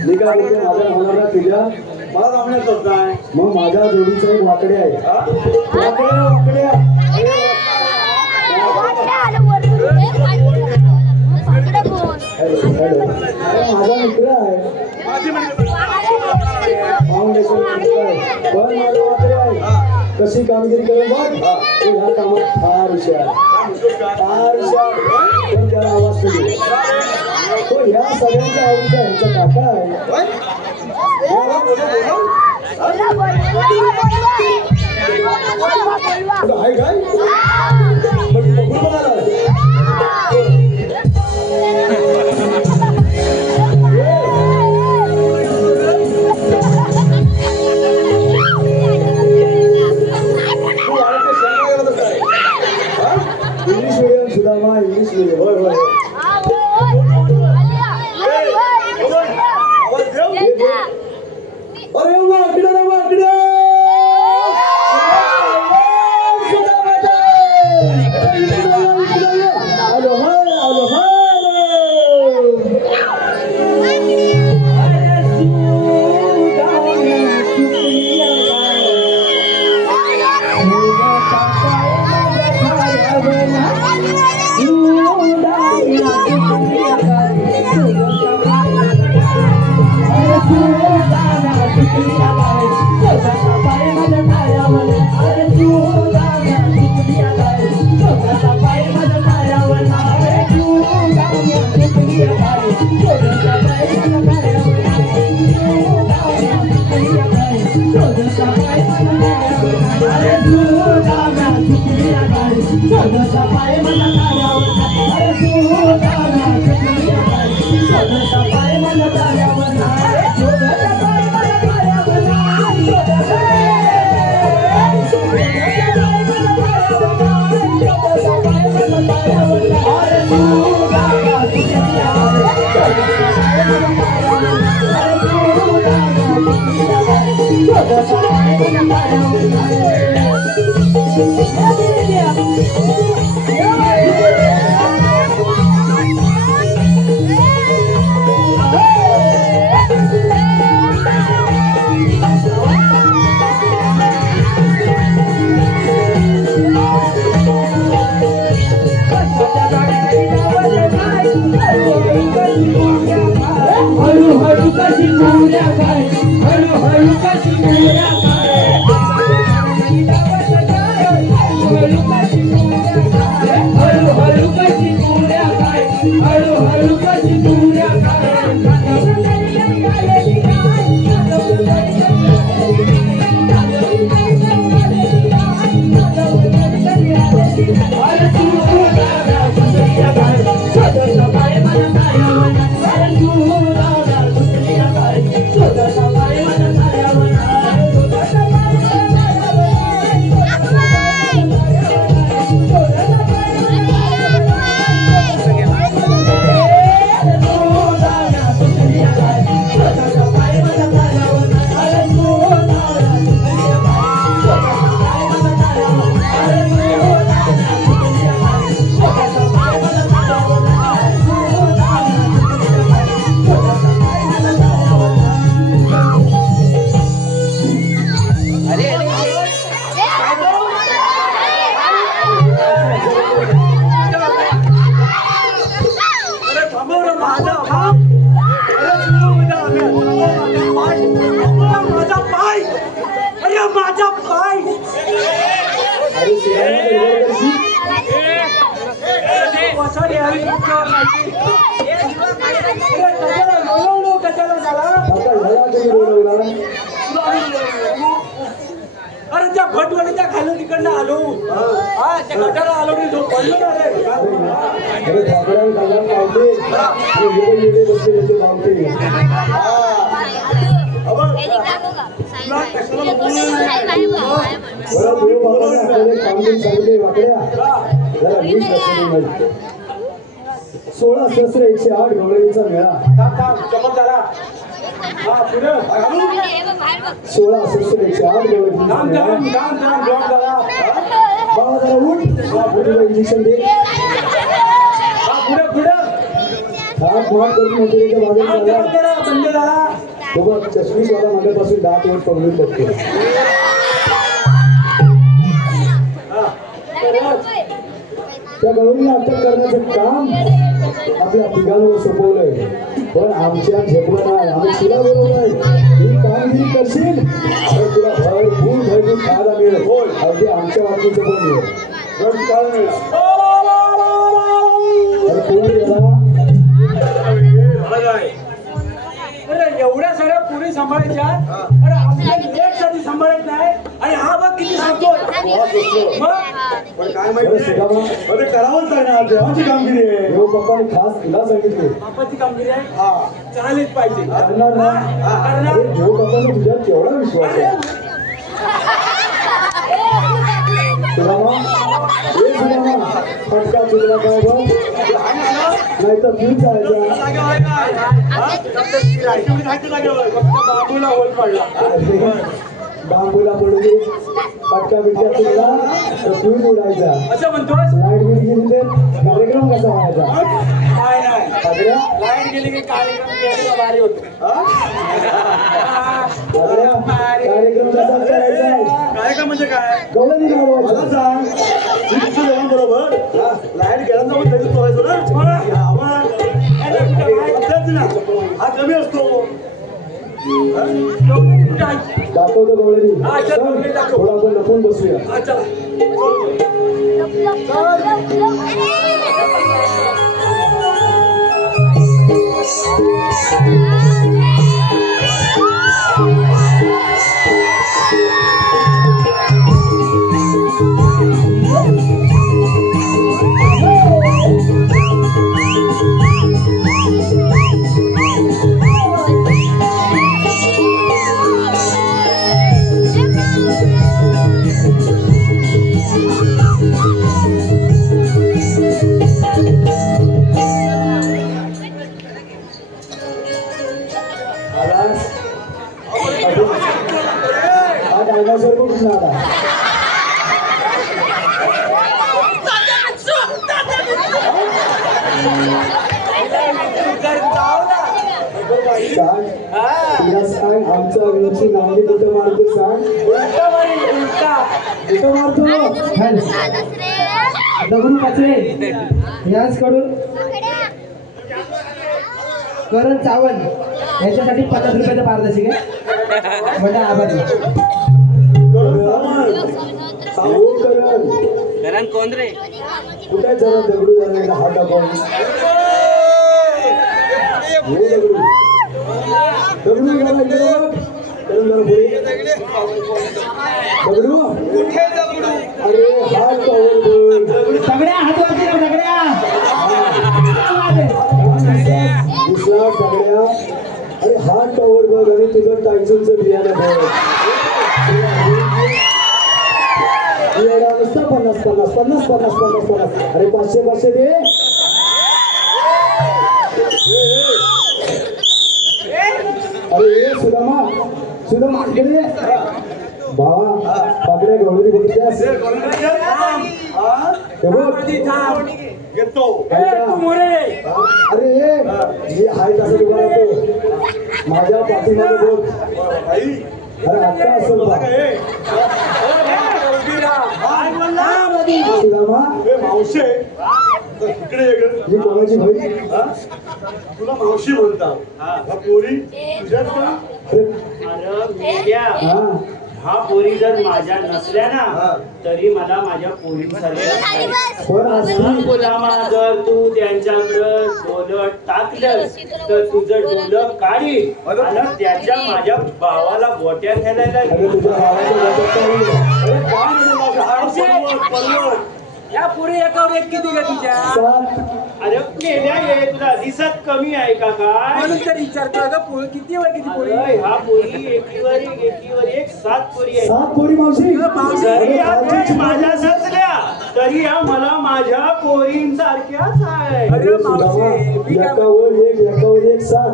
मी काय बोलते, माझ्या होणारा तुझ्या मला रामण्यात होताय. मग माझ्या जोडीचं एक वाकडे आहे. वाकड्या माझा मित्र आहे, फाउंडेशन पण माझा वाकडे आहे. कशी कामगिरी करेल बघ. ह्या कामात फार हुशार, फार हुशार, पण त्याला आवाज सुरू. तो ह्या सगळ्यांच्या आवडीचा ह्यांचा काका आहे. हाय काय इंग्लिश मीडियम सुद्धा इंग्लिश मीडियम. होय होय. अरे वाकडे वाकडे आलो हाय आलो हाय. वटवणीच्या खालून तिकडनं आलो हा त्या गटाला आलो मी जो पडलो ना रे अरे ठाकरांनी काढला पावते येडे बसले ते पावते बरं देव बाबाने आपल्याला कामगिरी सांगितले वाकड्या जरा नीट लक्ष देऊन 16,108 गवळणीचा मेळा चमक झाला हा पुढे 16,108 गवळणीचा मेळा ब्लॉक झाला बाबा जरा उठ पुढे इंजेक्शन दे हा पुढे पुढे हात मार करून मोठेच्या मागे झाला बंद झाला तो बघ चष्मीशवाला मागापासून दात वर पकडून बघतो त्या गवळीला अटक करण्याचं काम आपल्या तिघांवर सोपवलंय पण आमच्या झेपलं नाही आम्ही तुला बरोबर ही कामगिरी करशील तर तुला भरपूर भरपूर खायला मिळेल अगदी आमच्या बाजूचं पण मिळेल काय मिळेल अरे तुला गेला अरे एवढ्या साऱ्या पुरी सांभाळायच्या अरे आमच्या एक साठी सांभाळत नाही आणि हा बघ किती सांगतोय मग पण काय माहिती करावंच लागणार देवाची कामगिरी आहे हो पप्पाने खास तुला सांगितले बापाची कामगिरी आहे चालेच पाहिजे करणार ना अरे देव बाप्पाने तुझ्यात केवढा विश्वास आहे सुदामा फटका चुकला काय बघ नाही तर फ्यूज जायचा बाबूला होल पडला बांबूला पडू दे फटका बिटका चुकला तर फ्यूज उडायचा असं म्हणतोस लाईट गेली गेली तर कार्यक्रम कसा व्हायचा काय नाही सगळ्या लाईट गेली की कार्यक्रम केला भारी होतो कार्यक्रम कसा करायचा कार्यक्रम म्हणजे काय गवळणी गावाला सांग जेवण बरोबर लाईट गेल्यानंतर तरी करायचं ना हा कमी असतो दाखवतो गवळणी थोडा आपण लपून बसूया डायनासोर कुठून आला सांग आमचा विंची नांदी कुठं मारतो सांग कुठं मारतो दगडू काचरे याच कडून करण सावंत याच्यासाठी 50 रुपयाचं पारदर्शक आहे म्हणजे आभारी करण कोण रे कुठे जरा दगडू जरा हात टाकून दगडू गेला करण दगडू कुठे दगडू अरे हात सगळ्या हातवरती सगळ्या दुसरा सगळ्या अरे हात टॉवर बघ आणि तुझं टायसनचं बियाणं बघ नुसतं 50 अरे 500 दे अरे सुदामा इकडे भावा पाकड्या गवळणी बघितल्यास अरे मी हाय तसं उभा राहतो माझ्या पाठीमागे बोल अरे हक्का असेल मावशे इकडे ही कोणाची बहीण तुला मावशी म्हणता पोरी तुझ्याच का हा पोरी जर माझ्या नसल्या ना तरी मला माझ्या पोरीसारख्या गुलामा जर तू त्यांच्याकडं डोलं टाकलंस तर तुझं डोलं काढी आणि त्याच्या माझ्या भावाला बोट्या खेळायला या पुढे एकावर एक किती का तुझ्या अरे मेल्या ये तुला दिसत कमी आहे का काय म्हणून तर विचारतो ग पोळी किती वर किती पोळी अरे, हा पोरी एकीवर एक 7 पोरी आहे 7 पोरी मावशी जरी या माझ्या सचल्या तरी या मला माझ्या पोरींसारख्याच आहे अरे मावशी मी काय एकावर एक 7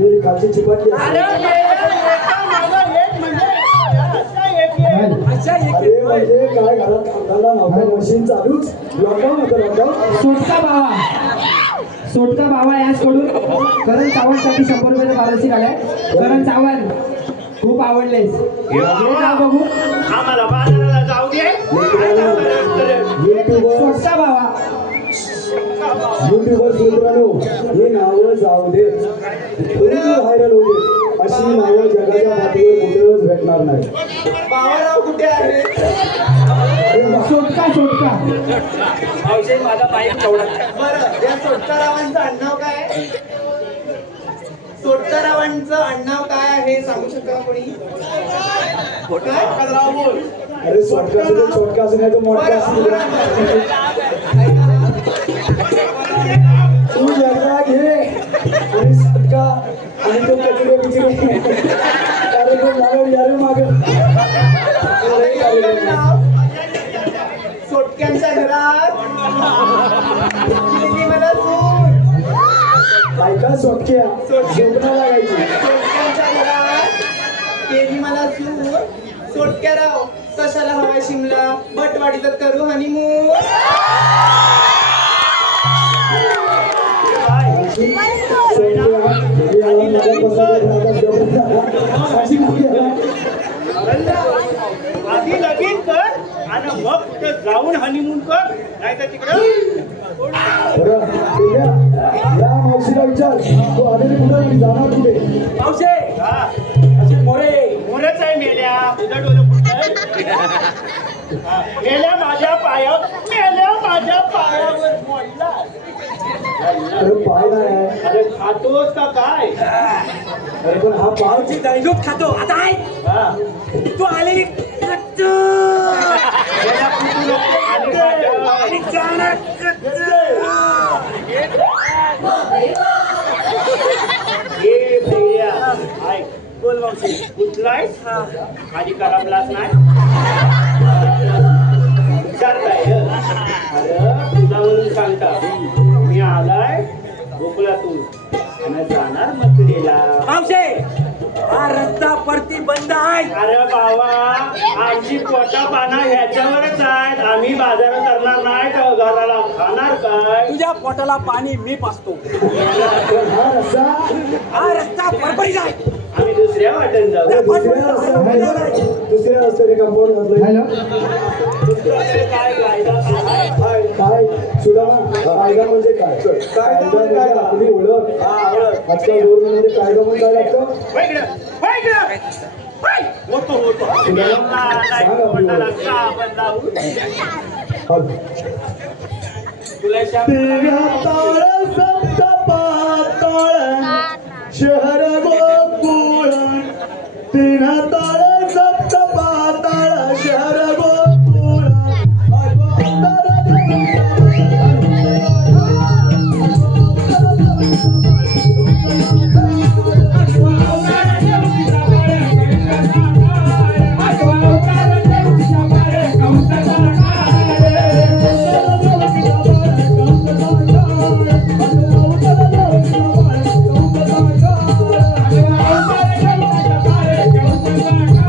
मेरी खालची चिपटली अरे एका मागं एक म्हणजे असा एक आहे. अशा एक अरे म्हणजे काय घरात खाताना नव्हतं मशीन चालूच लॉकडाऊन होतं लॉकडाऊन सोटका बाबा याचकडून करण सावंतसाठी 100 रुपयाचं पारितोषिक आलंय. करण सावंत खूप आवडलेस बघू आम्हाला बाजाराला जाऊ दे सोटका बाबा युट्यूबर मित्रांनो हे नावं जाऊ दे व्हायरल होऊ दे अशी नावं जगाच्या पाठीवर कुठेच भेटणार नाही. बाबाराव कुठे आहे? सोटका औषध माझा बाईक तेवढा बरं या सोटकारावांचं आडनाव काय? सोटकारावांचं आडनाव काय आहे सांगू शकता कोणी? काय? कदराव बोल. अरे छोटका असं नाही तो मोठा असेल तू जगा घे आणि सटका आणि तो कचरे बिचरे कार्यक्रम लागल यार माग सोटक्यांच्या घरात केली मला सून. बायका सोटक्या सोटणं लागायची सोटक्यांच्या घरात केली मला सून. सोटक्याराव कशाला हवाय शिमला बटवाडीत करू हनीमून. आधी लगीन कर आणि मग कुठे जाऊन हनीमून कर नाही तर तिकडं या मावशीला विचार तो आलेली कुठं जाणार कुठे औषध हा असे मोरे मोरच आहे मेल्या तुझं डोलं फुटलंय. मेल्या माझ्या पायावर मोडला. अरे पाय नाही आहे अरे खातोस का काय अरे पण हा पाय दैलोक खातो आता ऐक हा तू आलेली कच्चू. मेल्या फुटू नको आणि माझ्या- आणि जाणार ये भैया ऐक बोल मावशी कुठलायस आधी करमलाच नाही विचारताय अरे तुला म्हणून सांगता मी आलाय गोकुळातून आणि जाणार मथुरेला. मावशे हा रस्ता परती बंद आहे. अरे बाबा आमची पोटा पाना ह्याच्यावरच आहेत. आम्ही बाजारात करणार नाही तर घराला खाणार काय. तुझ्या पोटाला पाणी मी पाचतो. हा रस्ता हा रस्ता परभणीचा आहे. आम्ही दुसऱ्या वाटेन जाऊ. दुसऱ्या रस्त्याने कंपाऊंड घातलंय हॅलो काय कायदा काय? काय सुदामा कायदा म्हणजे काय कायदा म्हणजे आपली ओळख आजकाल गव्हर्नमेंटमध्ये कायदा म्हणजे काय लागतं पोटाला साबण लावून तेरा ताळ सप्त पाताळ शहर गोकुळ तीन ताळ सप्त पाताळ शहर गोकुळ Thank you.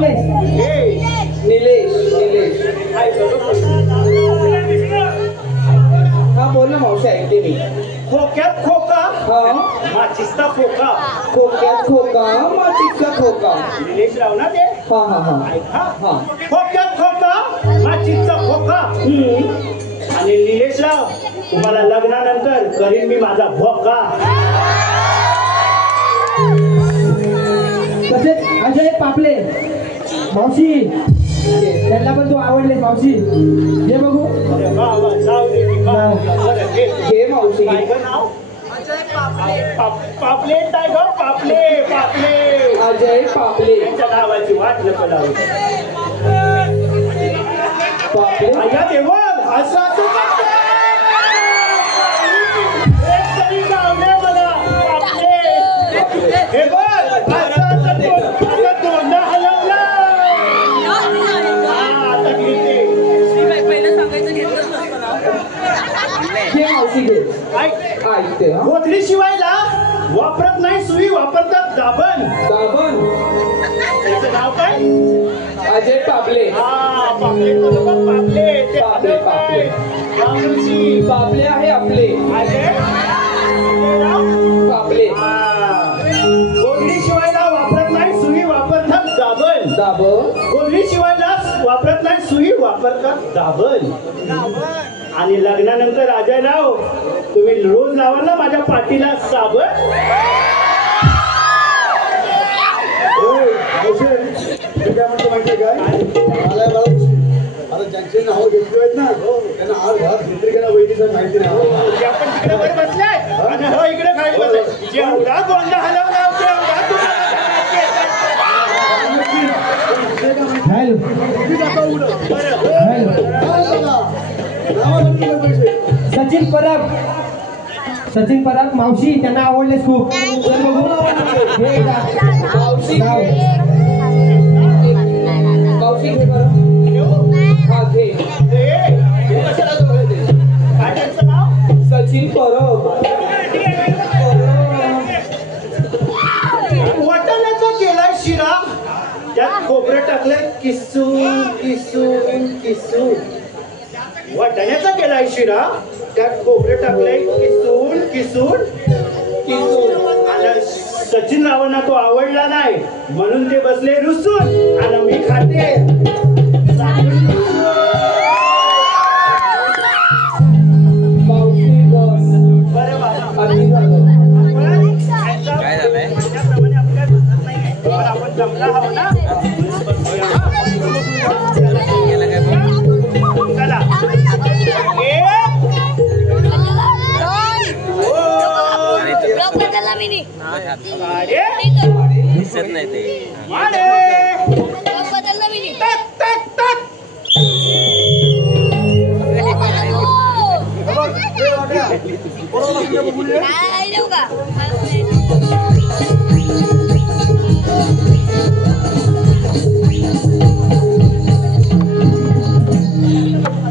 निलेश निलेश निलेश हा बोल ना मावशी, ऐकते मी. खोक्यात खोका हा माचिस्ता खोका. खोक्यात खोका माचिकचा खोका. निलेशराव ना ते. हा हा हा ऐका. हा. खोक्यात खोका माचिस्ता खोका. आणि निलेशराव, तुम्हाला लग्नानंतर करीन मी माझा भोका. तसेच अजय पापले मावशी, त्यांना पण तू आवडले मावशी. हे बघू. अरे वा वा, जाऊ दे की बा. बरं, हे मावशी. काय गं नाव? पापले काय गं? पापले पापले. अजय पापले. त्यांच्या नावाची वाट नको लावू. पापले. अय्या देवा, असं असं करतोय. एक तरी गावले मला. पापले. हे बघ, असं असं आता दोनदा हलवला. आता घेते. घे मावशी घे. ऐक. ऐकते हा. गोधडी शिवायला वापरत नाही सुई, वापरतात दाबण. दाबण. त्याचं नाव काय? अजय पापले. हा, पापले बरोबर, पापले. ते पापले, आपलं काय? गावची. पापले आहे आपले. अजय पापले. गोधडी शिवायला वापरत नाही सुई, वापरतात दाबण. दाबण. गोधडी शिवायला वापरत नाही सुई, वापरतात दाबण. आणि लग्नानंतर अजयराव, तुम्ही रोज लावाल ना माझ्या पाठीला साबण. मी काय म्हणतो माहितीये काय, मला आता ज्यांचे नाव घेतले आहेत ना त्यांना आज घरात चित्रिकेला वैदिक माहिती नाही. जे आपण तिकडे वर बसलाय आणि हो इकडे खाली बसलाय, जेवढा गोंडा हलवला तेवढा हॅलो सचिन परब. सचिन परब मावशी, त्यांना आवडलेस खूप. चल बघू. हे मावशी गाव. घे. मावशी घे बरं. हा घे. काय त्यांचं नाव? सचिन परब. वाटाण्याचा केलाय शिरा, त्यात खोबरं टाकलंय किसून किसून किसून. वाटाण्याचा केलाय शिरा, त्यात खोबरं टाकलंय किसून किसून किसून. आणि सचिन रावांना तो आवडला नाही म्हणून ते बसले रुसून आणि मी खाते मावशी बस. बरं बाबा. आधी झालं. काय झालंय त्याप्रमाणे आपण काय बसत नाहीये, पण आपण जमला हवं ना. चला. दिसत नाही ते.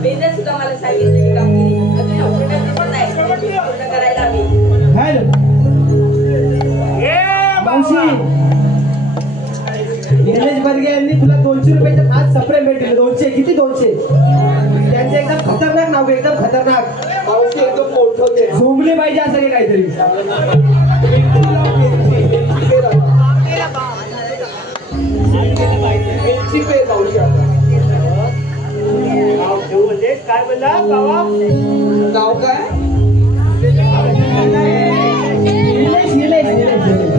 बेंद्या सुद्धा मला सांगितलेली कामगिरी अजून ऑपरेटर दिसत नाही. पूर्ण करायला हवी. हॅलो मावशी, निलेश बर्गे यांनी तुला 200 रुपयाचे 5 सप्रे भेटले. 200 किती? 200. त्यांचे एकदम खतरनाक नाव, एकदम खतरनाक. मावशी एकदम मोठं होते. झोंबले पाहिजे असं काही काहीतरी. मिरची पे मावशी आता. नाव ठेवू म्हणजे काय बोलला बाबा? नाव काय? निलेश निलेश निलेश निलेश.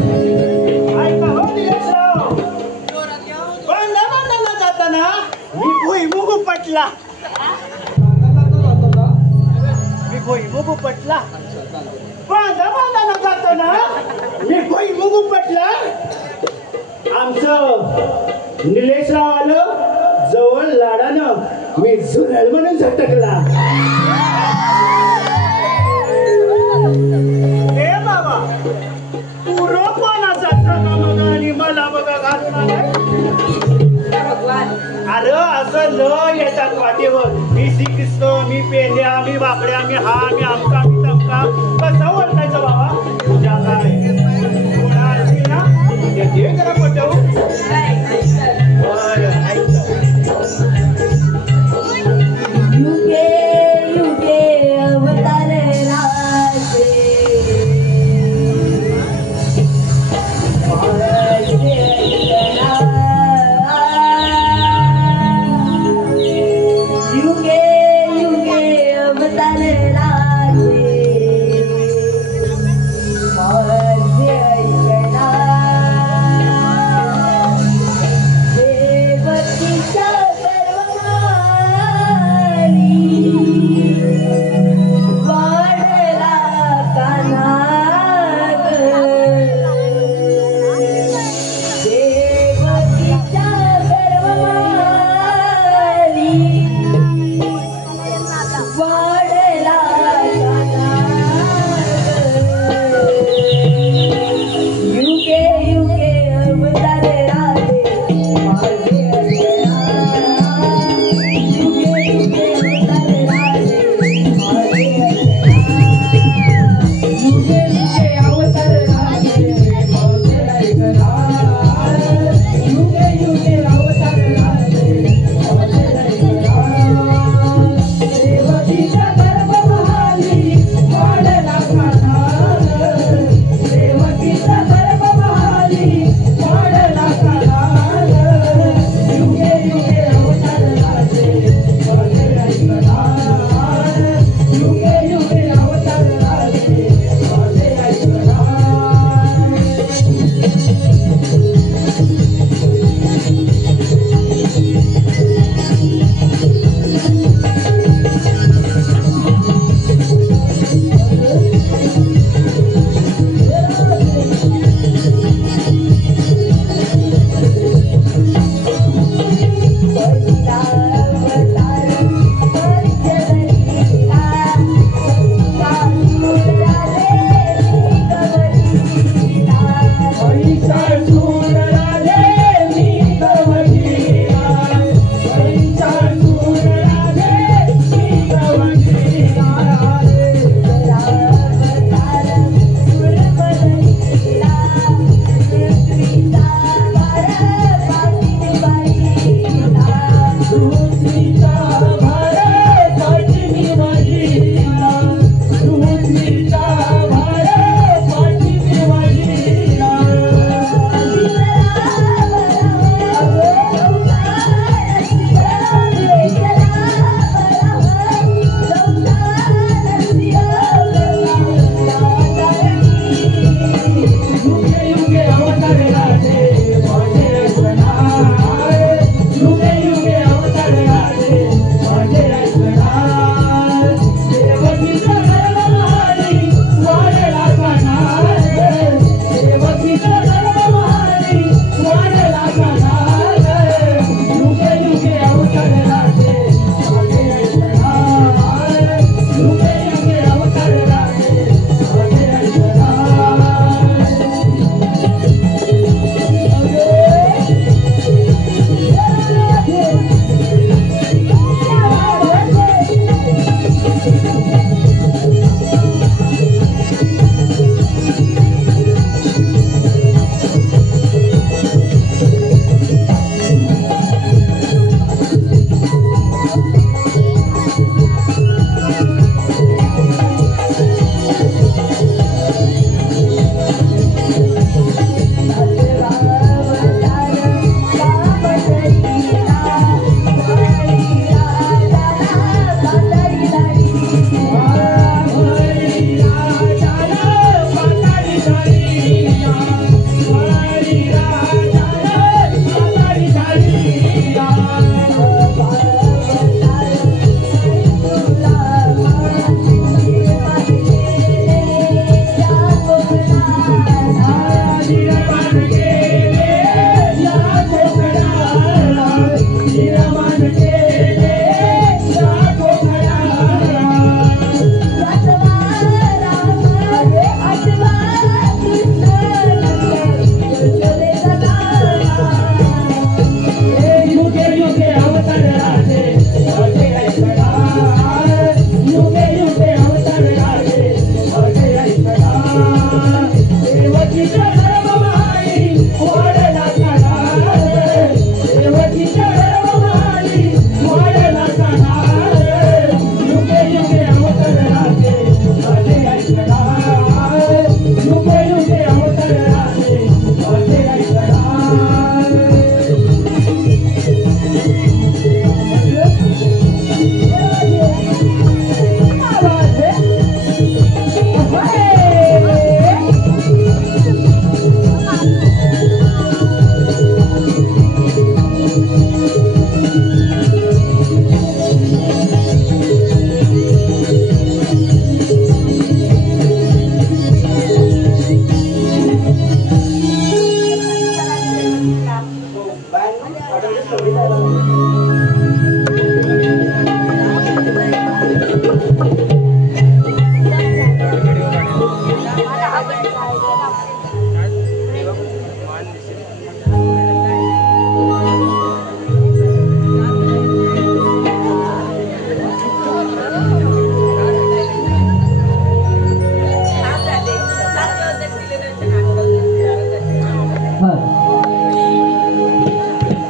ऐका हो निलेशराव, बांधाबांधाला जाताना मी भुईमुग उपटला. मी भुईमुग उपटला. बांधाबांधाला जाताना मी भुईमुग उपटला. आमचं निलेशराव आलं जवळ लाडानं, मी झुरळ म्हणून झटकला. हे बाबा, पुरो कोणाचा मग आणि मला बघा घालून आलाय. भगवान अरे असं ल येतात वाटेवर. मी श्रीकृष्ण, मी पेंड्या, मी वाकड्या, मी हा, मी आमका, मी तमका. कसं ओळखायचं बाबा? तुझ्या काय थोडा असतील ना, ते जरा पटवू. काय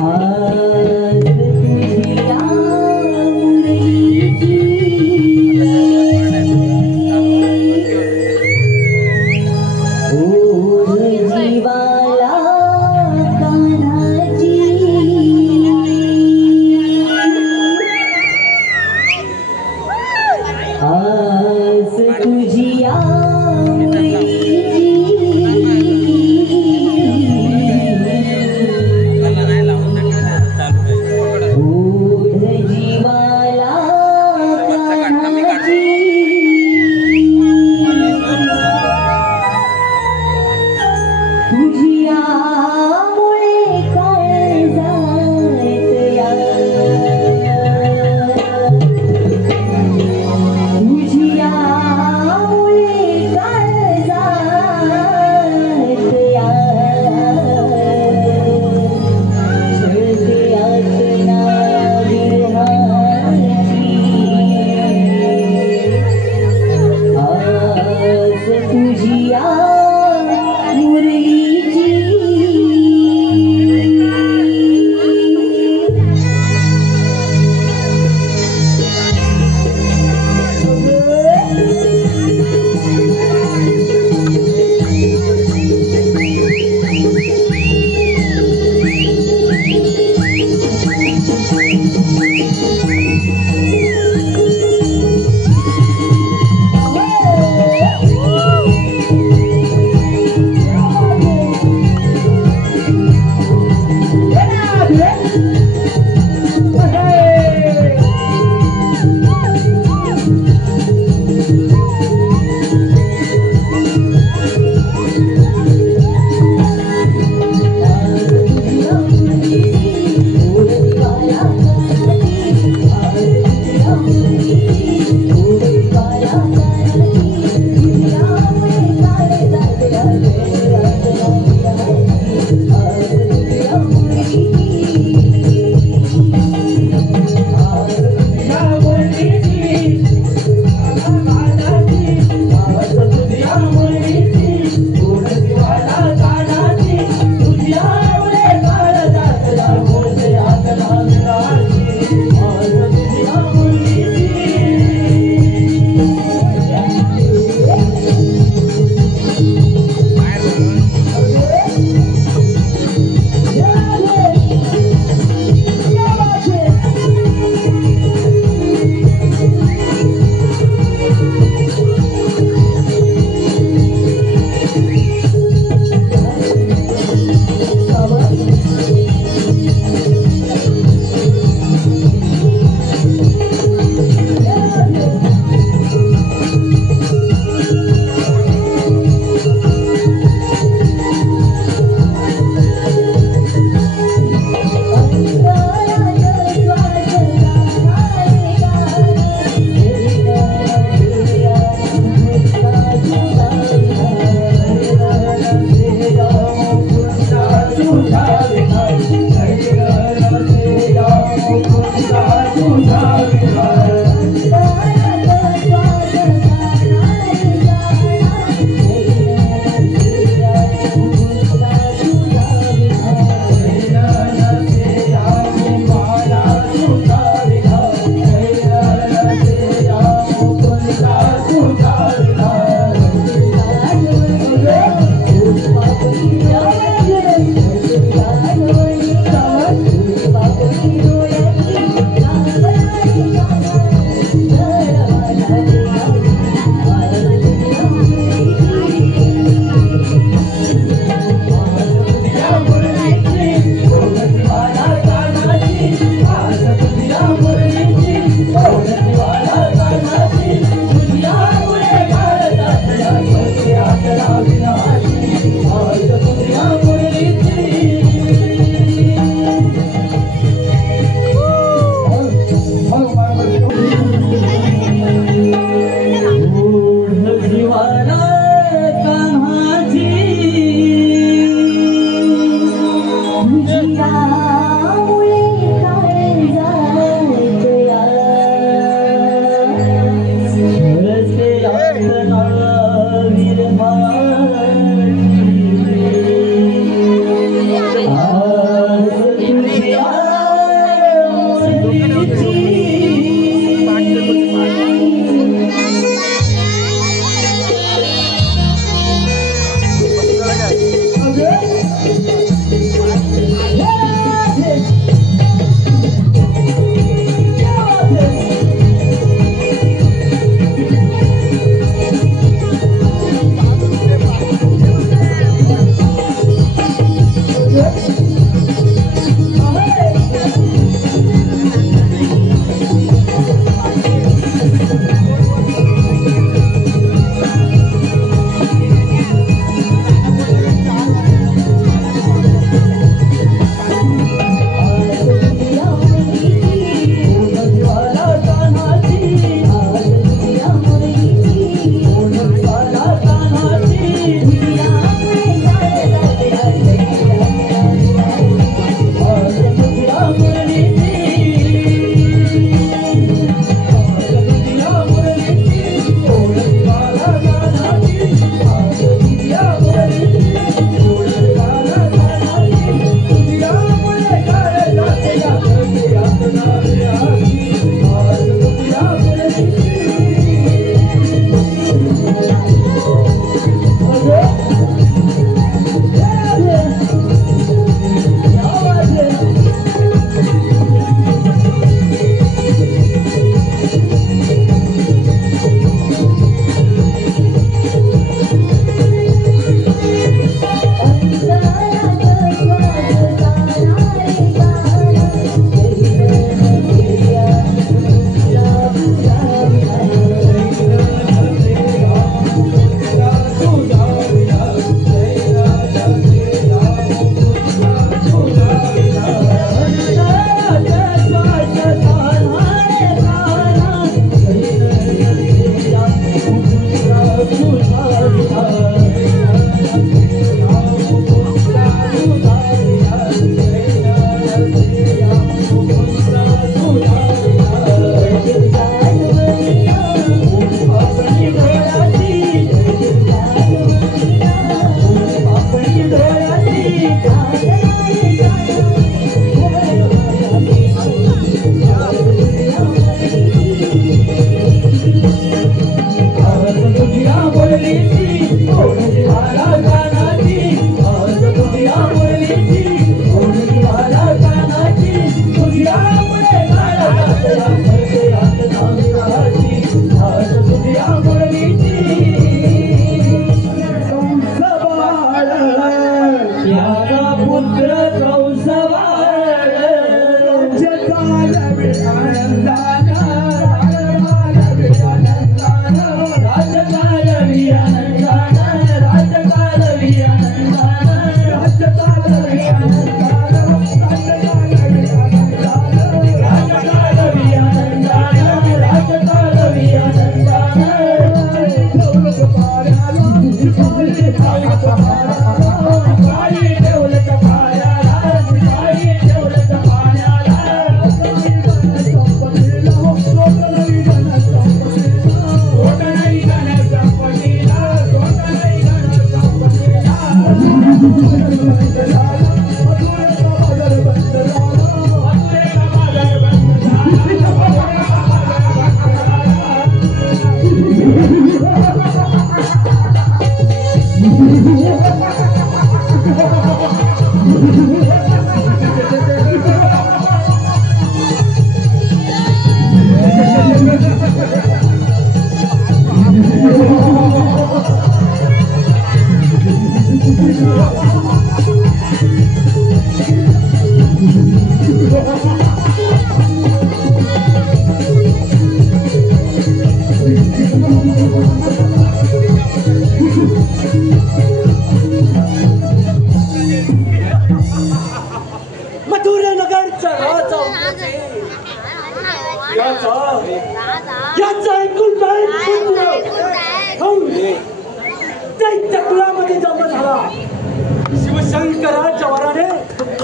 आज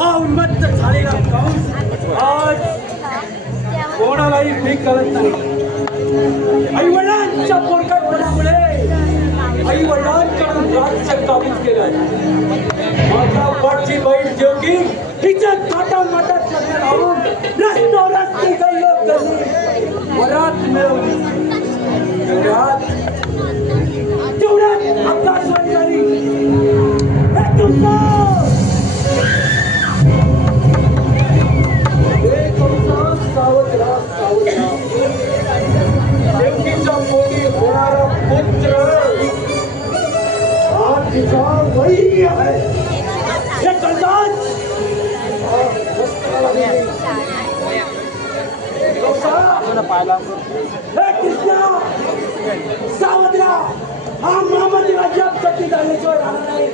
हा उन्मत्त झालेला कंस आज कोणालाही भीक करत नाही. आई वडिलांच्या पोरकटपणामुळे आई वडिलांकडून राज्य काबीज केलं. माझ्या पाठची बैल जोगी तिच्या ताटा माटात लग्न लावून रस्ते गल्लोत करली वरात मिळवली. तेवढ्यात आकाशवाणी झाली. देवकीच्या पोटी होणारा पुत्र हा तिचा वैरी आहे. हे कळतात सावध राहा. हा महामंत्री राज्यात कधी झाल्याशिवाय राहणार नाही.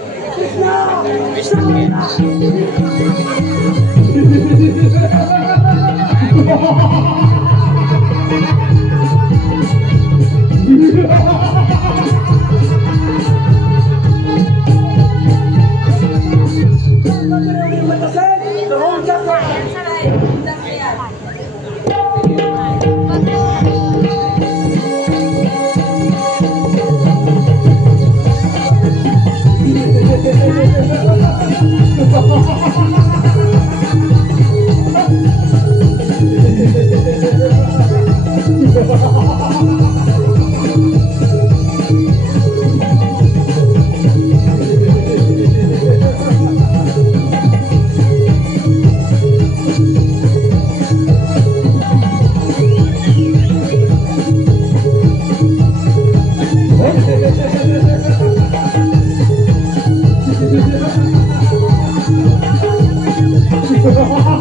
Ha ha ha!